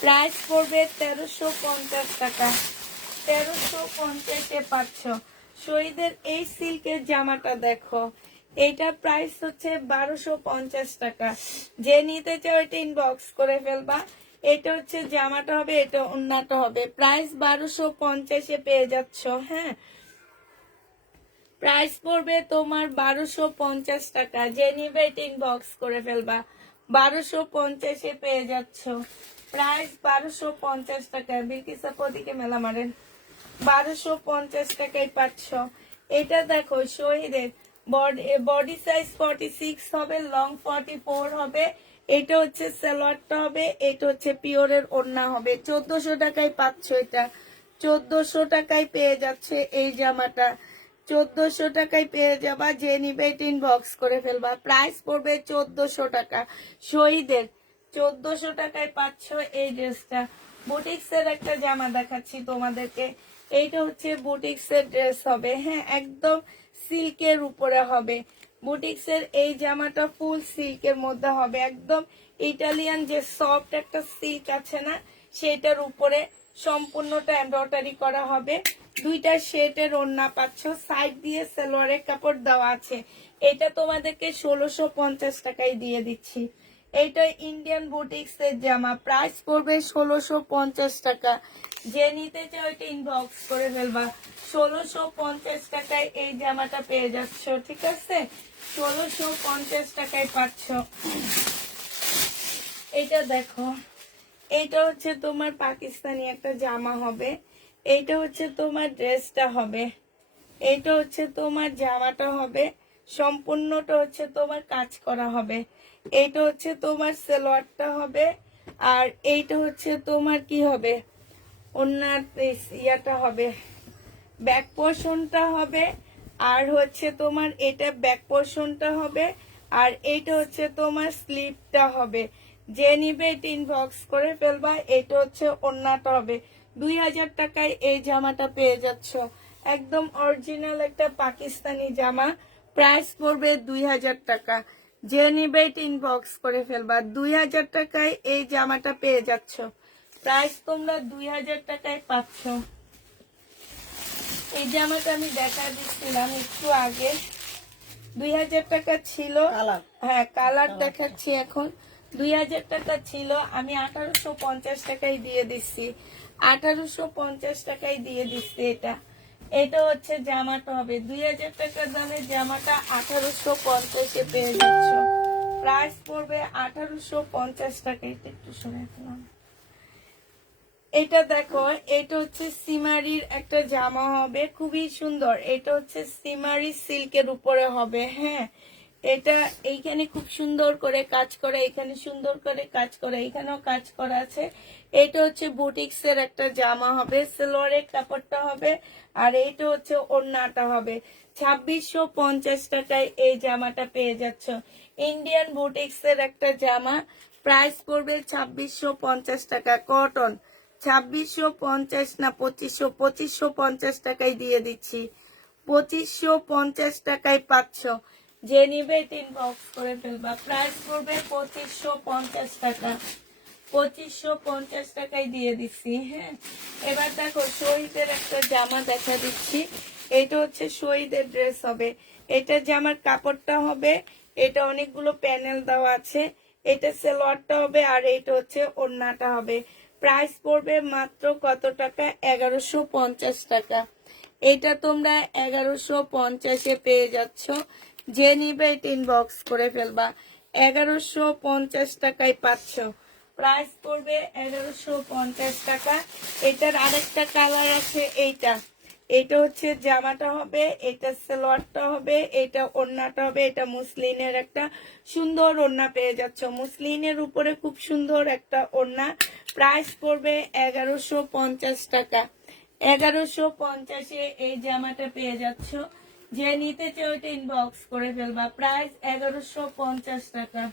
প্রাইস পড়বে 1350 টাকা। 1350-এ পাচ্ছ। শহীদের এই সিল্কের জামাটা দেখো, এইটার প্রাইস হচ্ছে 1250 টাকা। যে নিতে চাও এটা ইনবক্স করে ফেলবা। এটা হচ্ছে জামাটা হবে, এটা ওড়নাটা হবে। প্রাইস 1250-এ পেয়ে যাচ্ছ। হ্যাঁ, প্রাইস পড়বে তোমার 1250 টাকা। যে নিবে এটা ইনবক্স করে ফেলবা। 1250-এ পেয়ে যাচ্ছ। প্রাইস 1250 টাকা। বিলকিসা পদিকে মেলা মারেন। 1250 টাকায় পাচ্ছ। এটা দেখো শহীদের বডি সাইজ 46 হবে, লং 44 হবে। এটা হচ্ছে সালোয়ারটা হবে, এটা হচ্ছে পিওরের ওড়না হবে। 1400 টাকায় পাচ্ছ এটা। 1400 টাকায় পেয়ে যাচ্ছে এই জামাটা। 1400 টাকায় পেয়ে যাবা। যে নিবে ইনবক্স করে ফেলবা। প্রাইস পড়বে 1400 টাকা। শহীদের 1400 টাকায় পাচ্ছ এই ড্রেসটা। বুটিক্সের একটা জামা দেখাচ্ছি তোমাদেরকে। এইটা হচ্ছে বুটিক্সের ড্রেস হবে। হ্যাঁ, একদম সিল্কের উপরে হবে। বুটিক্সের এই জামাটা ফুল সিল্কের মধ্যে হবে, একদম ইটালিয়ান যে সফট একটা সিল্ক আছে না, সেটার উপরে সম্পূর্ণটা এমব্রয়ডারি করা হবে। দুইটা শেডের ওড়না পাচ্ছ, সাইড দিয়ে সালোয়ারের কাপড় দেওয়া আছে। এটা তোমাদেরকে 1650 টাকায় দিয়ে দিচ্ছি। এইটা ইন্ডিয়ান বুটিক্স এর জামা। প্রাইস পড়বে 1650 টাকা। যে নিতে চাও এটা ইনবক্স করে ফেলবা। 1650 টাকায় এই জামাটা পেয়ে যাচ্ছ, ঠিক আছে? 1650 টাকায় পাচ্ছ। এটা দেখো, এইটা হচ্ছে তোমার পাকিস্তানি একটা জামা হবে, এইটা হচ্ছে তোমার ড্রেসটা হবে, এইটা হচ্ছে তোমার জামাটা হবে, সম্পূর্ণটা হচ্ছে তোমার কাজ করা হবে। এইটা হচ্ছে তোমার সালোয়ারটা হবে, আর এইটা হচ্ছে তোমার কি হবে, ওনার ইয়াটা হবে, ব্যাক পোর্শনটা হবে। আর হচ্ছে তোমার এটা ব্যাক পোর্শনটা হবে, আর এইটা হচ্ছে তোমার স্লিপটা হবে। যে নিবে এটা ইনবক্স করে ফেলবা। এটা হচ্ছে ওড়নাটা হবে। 2000 টাকায় এই জামাটা পেয়ে যাচ্ছ। একদম অরিজিনাল একটা পাকিস্তানি জামা। প্রাইস পড়বে 2000 টাকা। যে নিবে এটা ইনবক্স করে ফেলবা। 2000 টাকায় এই জামাটা পেয়ে যাচ্ছ। প্রাইস তোমরা 2000 টাকায় পাচ্ছ। এই জামাটা আমি দেখা দিচ্ছিলাম একটু আগে, 2000 টাকা ছিল। হ্যাঁ, কালার দেখাচ্ছি এখন। 2000 টাকা ছিল, আমি 1850 টাকায় দিয়ে দিচ্ছি। 1850 টাকায় দিয়ে দিচ্ছি এটা। এটা হচ্ছে জামাটা হবে। 2000 টাকার দামের জামাটা 1850-এ পেয়ে যাচ্ছ। প্রাইস পড়বে 1850 টাকা। এটা একটু শুনে ফেলাম। এটা দেখো, এটা হচ্ছে সিমারির একটা জামা হবে, খুবই সুন্দর। এটা হচ্ছে সিমারি সিল্কের উপরে হবে। হ্যাঁ, এটা এইখানে খুব সুন্দর করে কাজ করে, এখানে সুন্দর করে কাজ করে, এখানেও কাজ করা আছে। এটা হচ্ছে বুটিক্স এর একটা জামা হবে, সালোয়ারের কাপড়টা হবে, আর এইটা হচ্ছে ওড়নাটা হবে। 2650 টাকায় এই জামাটা পেয়ে যাচ্ছ। ইন্ডিয়ান বুটিক্স এর একটা জামা। প্রাইস পড়বে 2650 টাকা। কটন। 2650 না 2550 টাকায় দিয়ে দিচ্ছি। 2550 টাকায় পাচ্ছ। যে নিবে ইনবক্স করে ফেলবা। প্রাইস পড়বে 2550 টাকা। 2550 টাকায় দিয়ে দিচ্ছি। হ্যাঁ, এবার দেখো শহীদের একটা জামা দেখা দিচ্ছি। এটা হচ্ছে শহীদের ড্রেস হবে। এটা জামার কাপড়টা হবে, এটা অনেকগুলো প্যানেল দেওয়া আছে। এটা সালোয়ারটা হবে আর এটা হচ্ছে ওড়নাটা হবে। প্রাইস পড়বে মাত্র কত টাকা? 1150 টাকা। এটা তোমরা 1150-এ পেয়ে যাচ্ছ। যে নিবে এটা ইনবক্স করে ফেলবা। 1150 টাকায় পাচ্ছ। প্রাইস পড়বে 1150 টাকা। এটার আরেকটা কালার আছে, এইটা। এটা হচ্ছে জামাটা হবে, এটা সালোয়ারটা হবে, এটা ওড়নাটা হবে। এটা মুসলিনের একটা সুন্দর ওড়না পেয়ে যাচ্ছ। মুসলিনের উপরে খুব সুন্দর একটা ওড়না। প্রাইস পড়বে 1150 টাকা। 1150-এ এই জামাটা পেয়ে যাচ্ছ। যে নিতে চাও ওইটা ইনবক্স করে ফেলবা। প্রাইস 1150 টাকা।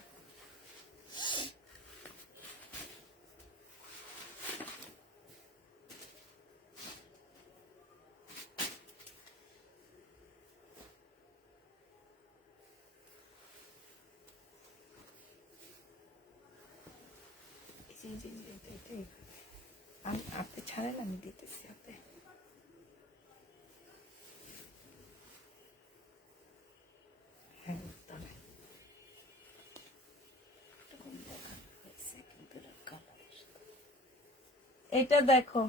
আপনি ছাড়েন, আমি দিতেছি হাতে। এটা দেখো,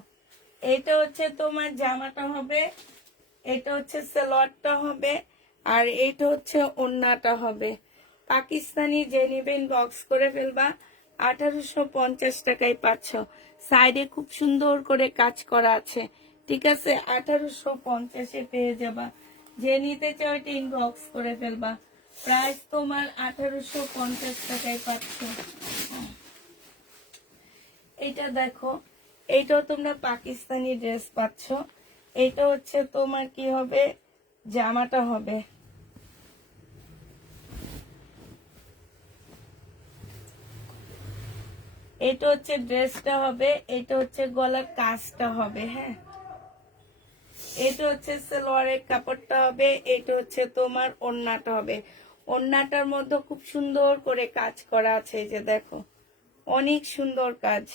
এটা হচ্ছে তোমার জামাটা হবে, এটা হচ্ছে সালোয়ারটা হবে, আর এইটা হচ্ছে ওড়নাটা হবে। পাকিস্তানি যে নিবেন বক্স করে ফেলবা। 1850 টাকায় পাচ্ছ। সাইডে খুব সুন্দর করে কাজ করা আছে। ঠিক আছে, 1850-এ পেয়ে যাবা। যে নিতে চাও এটা ইনবক্স করে ফেলবা। প্রাইস তোমার 1850 টাকায় পাচ্ছ। এটা দেখো, এইটাও তোমরা পাকিস্তানি ড্রেস পাচ্ছ। এটা হচ্ছে তোমার কি হবে, জামাটা হবে। এটা হচ্ছে ড্রেসটা হবে, এটা হচ্ছে গলার কাজটা হবে। হ্যাঁ, এটা হচ্ছে সালোয়ারের কাপড়টা হবে, এটা হচ্ছে তোমার ওড়নাটা হবে। ওড়নাটার মধ্যে খুব সুন্দর করে কাজ করা আছে, এই যে দেখো, অনেক সুন্দর কাজ।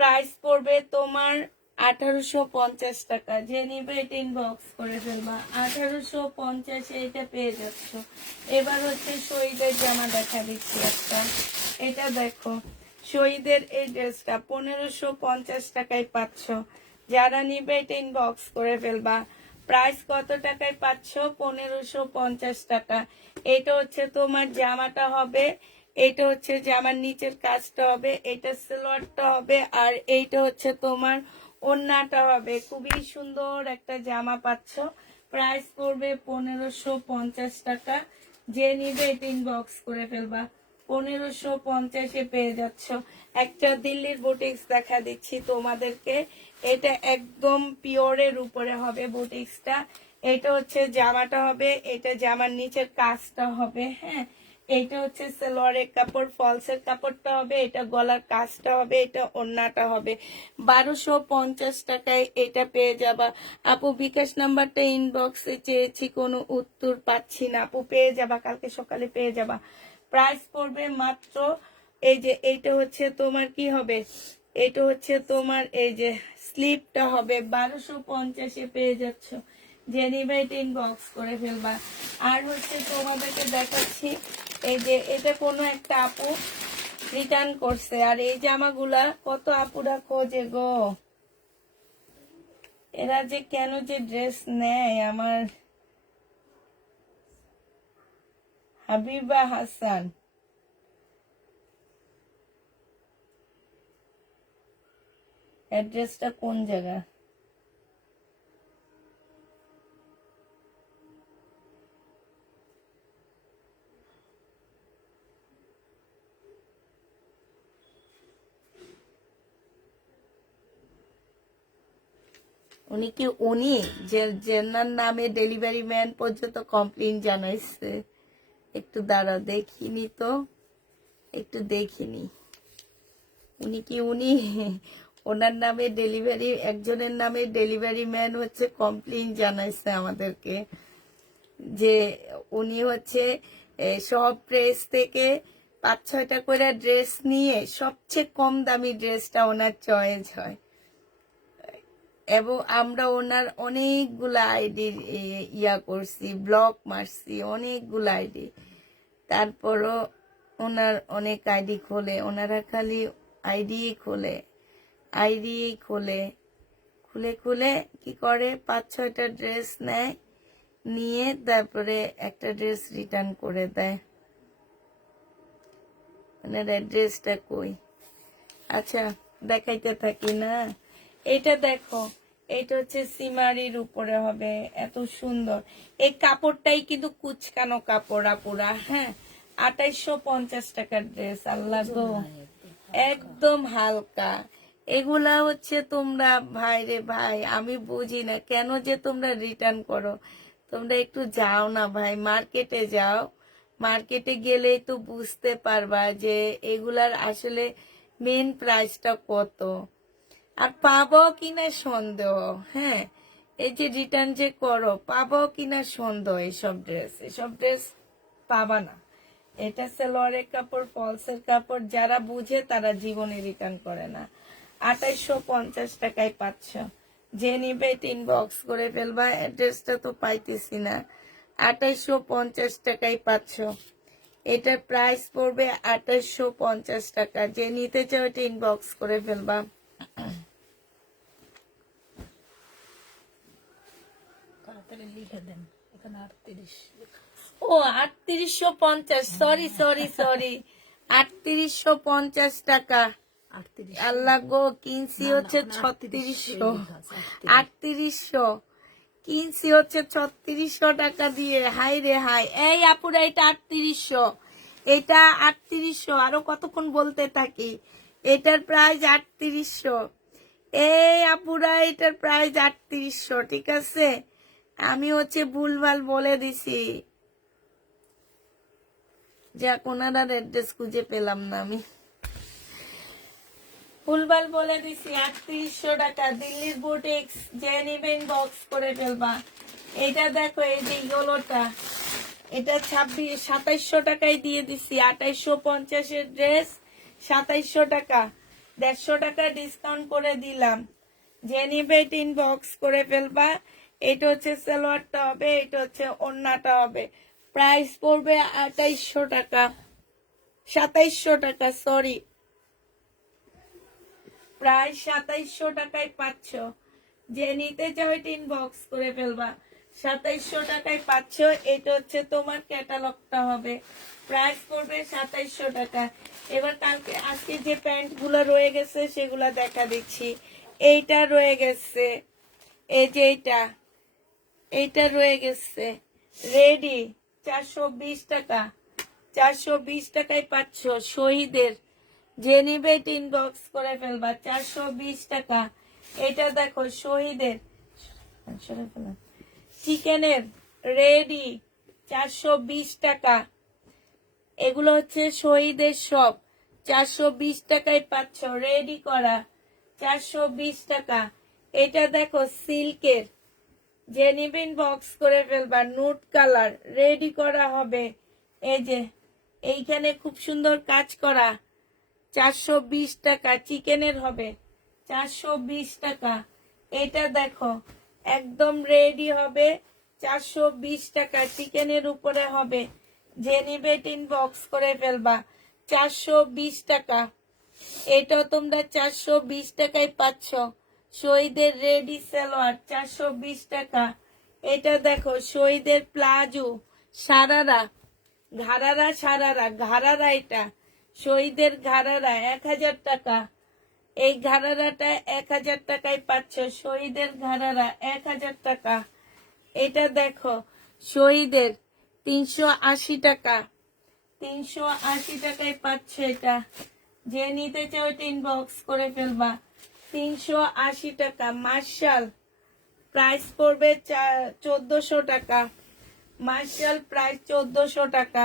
প্রাইস পড়বে তোমার 1850 টাকা। যে নিবে এটা ইনবক্স করে ফেলবা। 1850-এ এটা পেয়ে যাচ্ছ। এবার হচ্ছে শহীদের জামা দেখা দিচ্ছি একটা। এটা দেখো, শহীদের এই ড্রেসটা 1550 টাকায় পাচ্ছ। যারা নিবে এটা ইনবক্স করে ফেলবা। প্রাইস কত টাকায় পাচ্ছ? 1550 টাকা। এটা হচ্ছে তোমার জামাটা হবে, এটা হচ্ছে জামার নিচের কাজটা হবে, এটা সালোয়ারটা হবে, আর এইটা হচ্ছে তোমার ওড়নাটা হবে। খুবই সুন্দর একটা জামা পাচ্ছ। প্রাইস পড়বে 1550 টাকা। যে নিবে এটা ইনবক্স করে ফেলবা। 1550-এ পেয়ে যাচ্ছ। একটা দিল্লির বুটিক্স দেখা দিচ্ছি তোমাদেরকে। এটা একদম পিওরের উপরে হবে বুটিক্সটা। এটা হচ্ছে জামাটা হবে, এটা জামার নিচের কাজটা হবে। হ্যাঁ, এইটা হচ্ছে সালোয়ারের কাপড়, ফলসের কাপড়টা হবে, এটা গলার কাজটা হবে, এটা ওড়নাটা হবে। 1250 টাকায় এটা পেয়ে যাবা। আপু বিকাশ নাম্বারটা ইনবক্সে চেয়েছি, কোনো উত্তর পাচ্ছি না। আপু পেয়ে যাবা, কালকে সকালে পেয়ে যাবা। প্রাইস পড়বে মাত্র, এই যে এইটা হচ্ছে তোমার কি হবে, এটা হচ্ছে তোমার এই যে স্লিপটা হবে। 1250-এ পেয়ে যাচ্ছ। যে নিবে এটা ইনবক্স করে ফেলবা। আর হচ্ছে তোমাদেরকে দেখাচ্ছি, এই যে এটা কোনো একটা আপু রিটার্ন করছে। আর এই জামাগুলা কত আপুরা খোঁজে গো, এরা যে কেন যে ড্রেস নেয়। আমার হাবিবা হাসান, অ্যাড্রেসটা কোন জায়গা? উনি কি উনি যে যেনার নামে ডেলিভারি ম্যান পর্যন্ত কমপ্লেন জানাইছে? একটু দাঁড়াও, দেখিনি তো, একটু দেখিনি। উনি কি উনি? ওনার নামে ডেলিভারি, একজনের নামে ডেলিভারি ম্যান হচ্ছে কমপ্লেন জানাইছে আমাদেরকে যে উনি হচ্ছে সব প্রেস থেকে 5-6টা করে ড্রেস নিয়ে সবচেয়ে কম দামি ড্রেসটা ওনার চয়েস হয়, এবং আমরা ওনার অনেকগুলা আইডি ইয়া করছি, ব্লক মারছি অনেকগুলো আইডি, তারপরও ওনার অনেক আইডি খোলে, ওনারা খালি আইডি খোলে, খুলে খুলে কি করে 5-6টা ড্রেস নেয়, নিয়ে তারপরে একটা ড্রেস রিটার্ন করে দেয়। ওনার অ্যাড্রেসটা কই, আচ্ছা দেখাইতে থাকি না। এটা দেখো, এটা হচ্ছে সিমারির উপরে হবে, এত সুন্দর। এই কাপড়টাই কিন্তু কুচকানো কাপড় পুরা, হ্যাঁ। 2850 টাকার ড্রেস, আল্লাহ গো, একদম হালকা। এগুলা হচ্ছে তোমরা, ভাই রে ভাই, আমি বুঝি না কেন যে তোমরা রিটার্ন করো। তোমরা একটু যাও না ভাই, মার্কেটে যাও, মার্কেটে গেলেই তো বুঝতে পারবা যে এগুলার আসলে মেন প্রাইসটা কত, আর পাবো কিনা সন্দেহ। হ্যাঁ, এই যে রিটার্ন যে করো, পাবো কিনা সন্দেহ। এসব ড্রেস পাবা না। এটা সেলোয়ারের কাপড়, ফলসের কাপড়, যারা বুঝে তারা জীবনে রিটার্ন করে না। 2850 টাকায় পাচ্ছ। যে নিবে ইনবক্স করে ফেলবা, অ্যাড্রেসটা তো পাইতেছি না। 2850 টাকায় পাচ্ছ। এটার প্রাইস পড়বে 2850 টাকা। যে নিতে চাও এটা ইনবক্স করে ফেলবা। তাড়াতাড়ি লিখে দেন, এখানে 38 লেখা আছে। ও 3850, সরি 3850 টাকা। 38 আল্লাহ গো, কিনছি না, হচ্ছে না, 3600। 38 লেখা আছে, 3800 কিনছি হচ্ছে 3600 টাকা দিয়ে। হাই রে হাই। এই আপুরা, এটা 3800, এটা 3800। আরো কতক্ষণ বলতে থাকি, এটার প্রাইস 3800। এই আপুরা, এটার প্রাইস 3800, ঠিক আছে। আমি হচ্ছে ভুলভাল বলে দিছি, যা কোনার অ্যাড্রেস খুঁজে পেলাম না, আমি ভুলভাল বলে দিছি। 3800 টাকা, দিল্লির বুটিক্স। যে নিবেন বক্স করে ফেলবা। এটা দেখো, এই যে ইয়েলোটা, এটা 2700 টাকায় দিয়ে দিছি। 2850 এর ড্রেস 2700 টাকা, 150 টাকা ডিসকাউন্ট করে দিলাম। যে নিবে বক্স করে ফেলবা। এটা হচ্ছে সালোয়ারটা হবে, এটা হচ্ছে ওড়নাটা হবে। প্রাইস পড়বে 2800 টাকা, 2700 টাকা, সরি, প্রায় 2700 টাকায় পাচ্ছ। যে নিতে চাও এটা ইনবক্স করে ফেলবা। 2700 টাকায় পাচ্ছ। এটা হচ্ছে তোমার ক্যাটালগটা হবে, প্রাইস পড়বে 2700 টাকা। এবার কালকে আজকে যে প্যান্ট গুলো রয়ে গেছে সেগুলা দেখা দিচ্ছি। এইটা রয়ে গেছে, এই যে এইটা রয়ে গেছে রেডি, 420 টাকা। 420 টাকায় পাচ্ছ শহীদের। যে নিবে ইনবক্স করে ফেলবা। 420 টাকা। এটা দেখো শহীদের চিকেনের রেডি, 420 টাকা। এগুলো হচ্ছে শহীদের সব, 420 টাকায় পাচ্ছ রেডি করা, 420 টাকা। এটা দেখো সিল্কের, যে নিবেন বক্স করে ফেলবা। নুট কালার রেডি করা হবে। এই যে এইখানে খুব সুন্দর কাজ করা, 420 টাকা। চিকেনের হবে 420 টাকা। এটা দেখো একদম রেডি হবে, 420 টাকা। চিকেনের উপরে হবে। যে নিবে বক্স করে ফেলবা, 420 টাকা। এটা তোমরা 420 টাকায় পাচ্ছ। শহীদের রেডি সালোয়ার 420 টাকা। এটা দেখো শহীদের প্লাজো সারারা, ঘাড়ারা, এটা শহীদের ঘাড়ারা 1000 টাকা। এই ঘাড়ারাটা 1000 টাকায় পাচ্ছ। শহীদের ঘাড়ারা 1000 টাকা। এটা দেখো শহীদের 380 টাকা, 380 টাকায় পাচ্ছ এটা। যে নিতে চাও ইনবক্স করে ফেলবা। 380 টাকা। মার্শাল প্রাইস পড়বে 1400 টাকা। মার্শাল প্রাইস 1400 টাকা।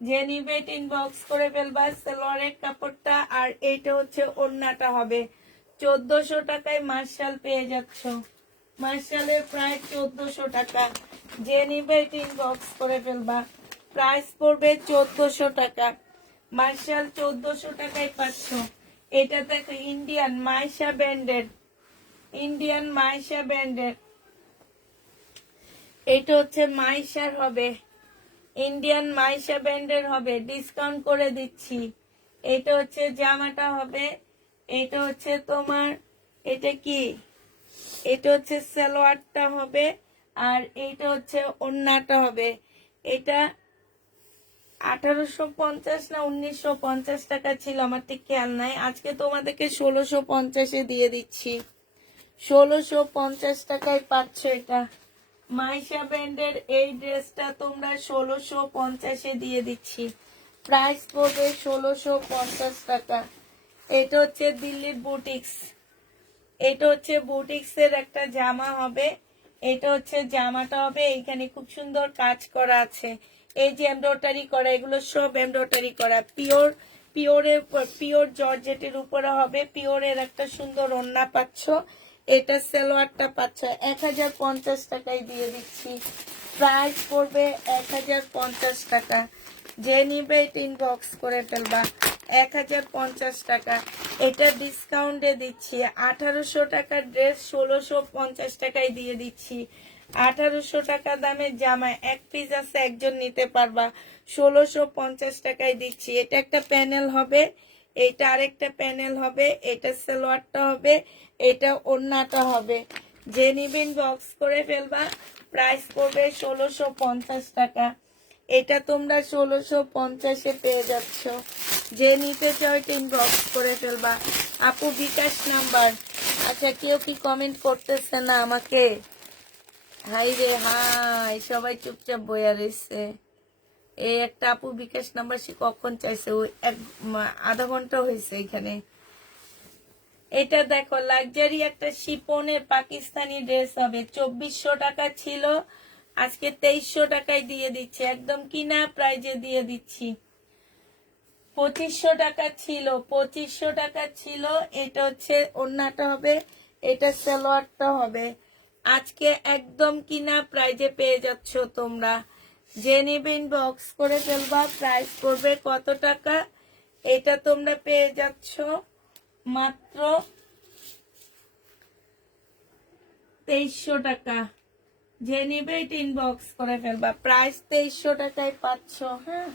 যে নিবে ইনবক্স করে ফেলবা। সালোয়ারের কাপড়টা আর এইটা হচ্ছে ওড়নাটা হবে। 1400 টাকায় মার্শাল পেয়ে যাচ্ছ। মার্শালের প্রাইস 1400 টাকা। যে নিবে ইনবক্স করে ফেলবা। প্রাইস পড়বে 1400 টাকা। মার্শাল 1400 টাকায় পাচ্ছ। এটা দেখো ইন্ডিয়ান মাইশা ব্র্যান্ডের, ইন্ডিয়ান মাইশা ব্র্যান্ডের, এটা হচ্ছে মাইশার হবে, ইন্ডিয়ান মাইশা ব্র্যান্ডের হবে, ডিসকাউন্ট করে দিচ্ছি। এটা হচ্ছে জামাটা হবে, এটা হচ্ছে তোমার, এটা কি, এটা হচ্ছে সালোয়ারটা হবে, আর এটা হচ্ছে ওড়নাটা হবে। এটা 1850 না 1950 টাকা ছিল, আমার ঠিক খেয়াল নাই। আজকে তোমাদেরকে 1650-এ দিয়ে দিচ্ছি। 1650 টাকায় পাচ্ছ এটা। মাইশা ব্র্যান্ডের এই ড্রেসটা তোমরা 1650-এ দিয়ে দিচ্ছি। প্রাইস পড়বে 1650 টাকা। এটা হচ্ছে দিল্লির বুটিক্স, এটা হচ্ছে বুটিক্সের একটা জামা হবে। এটা হচ্ছে জামাটা হবে, এখানে খুব সুন্দর কাজ করা আছে। এই যে এমব্রয়ডারি করা, এগুলো সব এমব্রয়ডারি করা, পিওর জর্জেটের উপরে হবে। পিওরের একটা সুন্দর ওড়না পাচ্ছ। এটা সালোয়ারটা পাচ্ছ 1050 টাকায় দিয়ে দিচ্ছি। প্রাইস পড়বে 1050 টাকা। যে নিবে এটা ইনবক্স করে ফেলবা। 1050 টাকা। এটা ডিসকাউন্টে দিচ্ছি। 1800 টাকার ড্রেস 1650 টাকায় দিয়ে দিচ্ছি। 1800 টাকা দামের জামা এক পিস আছে, একজন নিতে পারবা। 1650 টাকায় দিচ্ছি। এটা একটা প্যানেল হবে, এটা আরেকটা প্যানেল হবে, এটা সালোয়ারটা হবে, এটা ওড়নাটা হবে। যে নিবেন বক্স করে ফেলবা। প্রাইস পড়বে 1650 টাকা। এটা তোমরা 1650-এ পেয়ে যাচ্ছ। যে নিতে চাও এটা ইনবক্স করে ফেলবা। আপু বিকাশ নাম্বার, আচ্ছা কেউ কি কমেন্ট করতেছে না আমাকে? হাই রে হাই, সবাই চুপচাপ বইয়া রয়েছে। এই একটা আপু বিকাশ নাম্বার সে কখন চাইছে, ওই আধা ঘন্টা হয়েছে এখানে। এটা দেখো লাক্সারি একটা শিপনের পাকিস্তানি ড্রেস হবে, 2400 টাকা ছিল, আজকে 2300 টাকায় দিয়ে দিচ্ছি, একদম কিনা প্রাইজে দিয়ে দিচ্ছি। 2500 টাকা ছিল, 2500 টাকা ছিল। এটা হচ্ছে ওড়নাটা হবে, এটা সালোয়ারটা হবে। আজকে একদম কিনা প্রাইজে পেয়ে যাচ্ছ তোমরা। যে নেবে ইনবক্স করে ফেলবা। প্রাইস পড়বে কত টাকা? এটা তোমরা পেয়ে যাচ্ছ মাত্র 2300 টাকা। যে নিবে এটা ইনবক্স করে ফেলবা। প্রাইস 2300 টাকায় পাচ্ছ। হ্যাঁ,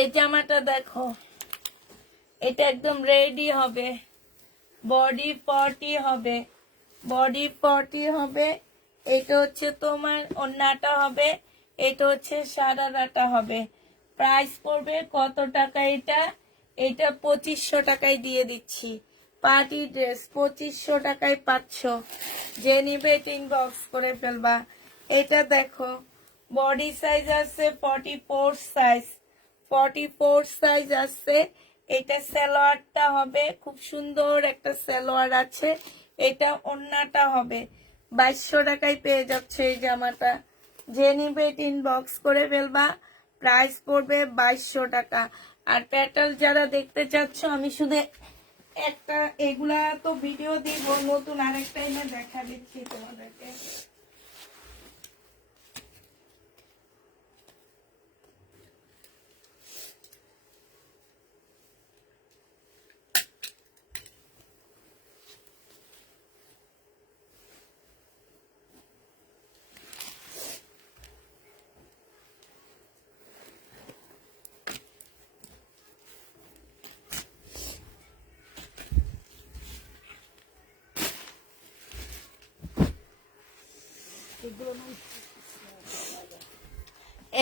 এই জামাটা দেখো, এটা একদম রেডি হবে, বডি 40 হবে, বডি 40 হবে। এটা হচ্ছে তোমার ওড়নাটা হবে, এটা হচ্ছে সারারাটা হবে। প্রাইস পড়বে কত টাকা? এটা এটা 2500 টাকায় দিয়ে দিচ্ছি। পার্টি ড্রেস 2500 টাকায় পাচ্ছ। যে নিবে এটা ইনবক্স করে ফেলবা। এটা দেখো বডি সাইজ আছে 44 সাইজ, 44 সাইজ আছে। এটা সালোয়ারটা হবে, খুব সুন্দর একটা সালোয়ার আছে। এটা ওড়নাটা হবে। 2200 টাকায় পেয়ে যাচ্ছে এই জামাটা। যে নিবে এটা ইনবক্স করে ফেলবা। প্রাইস পড়বে 2200 টাকা। আর প্যাটার্ন যারা দেখতে চাচ্ছ, আমি শুধু একটা, এগুলা তো ভিডিও দিব, নতুন আরেকটা এনে দেখা দিচ্ছি তোমাদেরকে।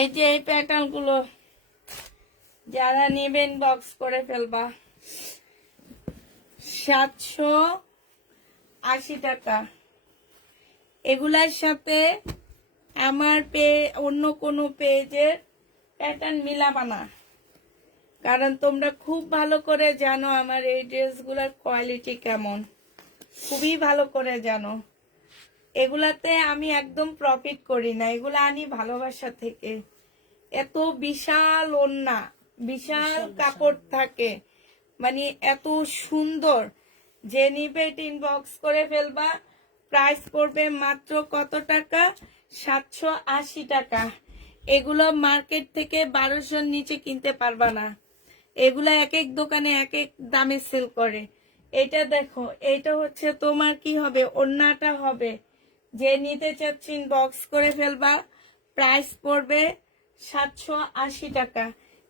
এই যে এই প্যাটার্ন গুলো যারা নেবেন বক্স করে ফেলবা। 780 টাকা। এগুলার সাথে আমার অন্য কোনো পেজের প্যাটার্ন মিলাবা না, কারণ তোমরা খুব ভালো করে জানো আমার এই ড্রেসগুলোর কোয়ালিটি কেমন, খুবই ভালো করে জানো। এগুলাতে আমি একদম প্রফিট করি না, এগুলা আনি ভালোবাসা থেকে। এত বিশাল ওড়না, বিশাল কাপড় থাকে, মানে এত সুন্দর, যে নিবে এটা ইনবক্স করে ফেলবা। প্রাইস পড়বে মাত্র কত টাকা? 780 টাকা। এগুলো মার্কেট থেকে 1200 নিচে কিনতে পারবা না। এগুলা এক এক দোকানে এক এক দামে সেল করে। এটা দেখো, এটা হচ্ছে তোমার কি হবে, ওড়নাটা হবে। যে নিতে চাচ্ছেন বক্স করে ফেলবা। প্রাইস পড়বে 780 টাকা।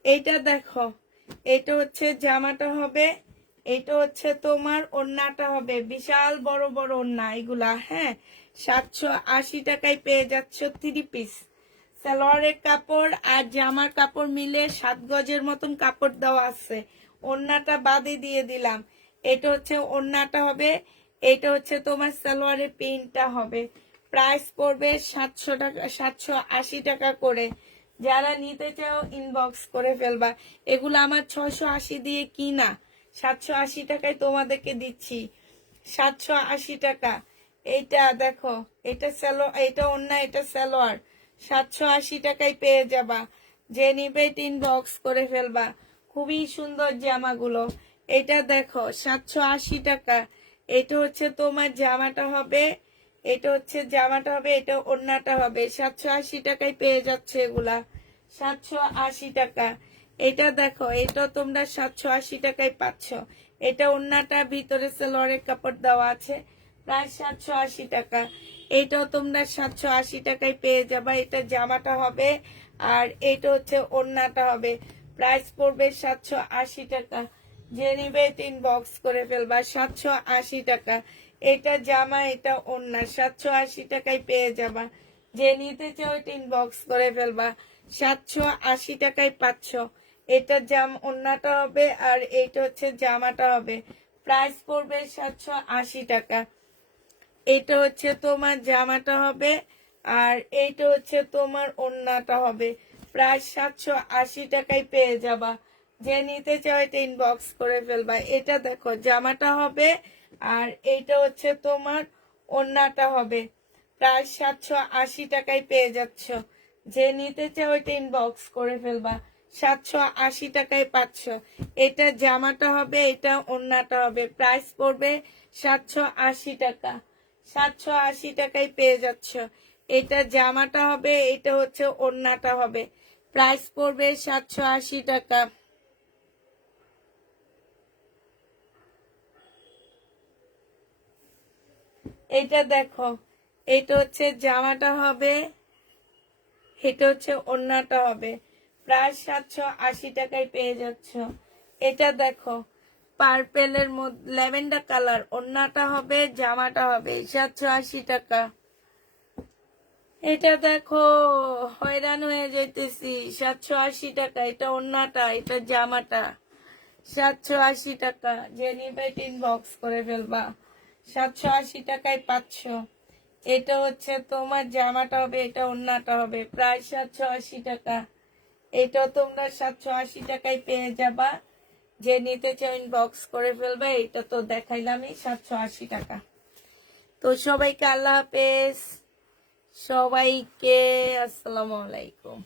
এইটা দেখো, এটা হচ্ছে জামাটা হবে, এটা হচ্ছে তোমার ওড়নাটা হবে। বিশাল বড় বড় ওড়না এগুলা, হ্যাঁ। 780 টাকায় পেয়ে যাচ্ছ 3 পিস। সালোয়ারের কাপড় আর জামার কাপড় মিলে 7 গজের মতন কাপড় দেওয়া আছে। ওড়নাটা বাদে দিয়ে দিলাম। এটা হচ্ছে ওড়নাটা হবে, এটা হচ্ছে তোমার সালোয়ারের প্রিন্টটা হবে। প্রাইস পড়বে 700 টাকা, 780 টাকা করে। যারা নিতে চাও ইনবক্স করে ফেলবা। এগুলো আমার 680 দিয়ে কিনা, 780 টাকায় তোমাদেরকে দিচ্ছি। 780 টাকা। এইটা দেখো, এটা এটা ওড়না, এটা সালোয়ার। 780 টাকায় পেয়ে যাবা। যে নিবে ইনবক্স করে ফেলবা। খুবই সুন্দর জামাগুলো। এটা দেখো 780 টাকা। এটা হচ্ছে তোমার জামাটা হবে, এটা হচ্ছে জামাটা হবে, এটা ওড়নাটা হবে। 780 টাকায় পেয়ে যাচ্ছে এগুলা। 780 টাকা। এটা দেখো, এটা তোমরা 780 টাকায় পাচ্ছ। এটা ওড়নাটা, ভিতরে সালোয়ারের কাপড় দেওয়া আছে। প্রায় 780 টাকা। এটাও তোমরা 780 টাকায় পেয়ে যাবা। এটা জামাটা হবে আর এটা হচ্ছে ওড়নাটা হবে। প্রাইস পড়বে 780 টাকা। যে নিবে ইনবক্স করে ফেলবা। 780 টাকা। এটা জামা, এটা ওড়না, 780 টাকায় পেয়ে যাবা। যে নিতে চাও ইনবক্স করে ফেলবা। 780 টাকায় পাচ্ছ। এটা ওড়নাটা হবে আর এটা হচ্ছে জামাটা হবে। প্রাইস পড়বে 780 টাকা। এটা হচ্ছে তোমার জামাটা হবে আর এইটা হচ্ছে তোমার ওড়নাটা হবে। প্রায় 780 টাকায় পেয়ে যাবা। যে নিতে চাও এটা ইনবক্স করে ফেলবা। এটা দেখো, জামাটা হবে আর এইটা হচ্ছে তোমার ওড়নাটা হবে। প্রায় 780 টাকায় পেয়ে যাচ্ছ। যে নিতে চাও এটা ইনবক্স করে ফেলবা। 780 টাকায় পাচ্ছ। এটা জামাটা হবে, এটা ওড়নাটা হবে। প্রাইস পড়বে 780 টাকা। 780 টাকায় পেয়ে যাচ্ছ। এটা জামাটা হবে, এটা হচ্ছে ওড়নাটা হবে। প্রাইস পড়বে 780 টাকা। এটা দেখো, এটা হচ্ছে জামাটা হবে, এটা হচ্ছে ওড়নাটা হবে। প্রায় 780 টাকায় পেয়ে যাচ্ছ। এটা দেখো, পার্পেলের মধ্যে ল্যাভেন্ডার কালার, ওড়নাটা হবে, জামাটা হবে। 780 টাকা। এটা দেখো, হয়রান হয়ে যাইতেছি। 780 টাকা। এটা ওড়নাটা, এটা জামাটা। 780 টাকা। যে নিবে ইনবক্স করে ফেলবা। 780 টাকায় পাচ্ছ। এটা হচ্ছে তোমার জামাটা হবে, এটা ওড়নাটা হবে। প্রায় 780 টাকা। এটাও তোমরা 780 টাকায় পেয়ে যাবা। যে নিতে চাও ইনবক্স করে ফেলবা। এটা তো দেখাইলামই, 780 টাকা। তো সবাইকে আল্লাহ হাফেজ। সবাইকে আসসালামু আলাইকুম।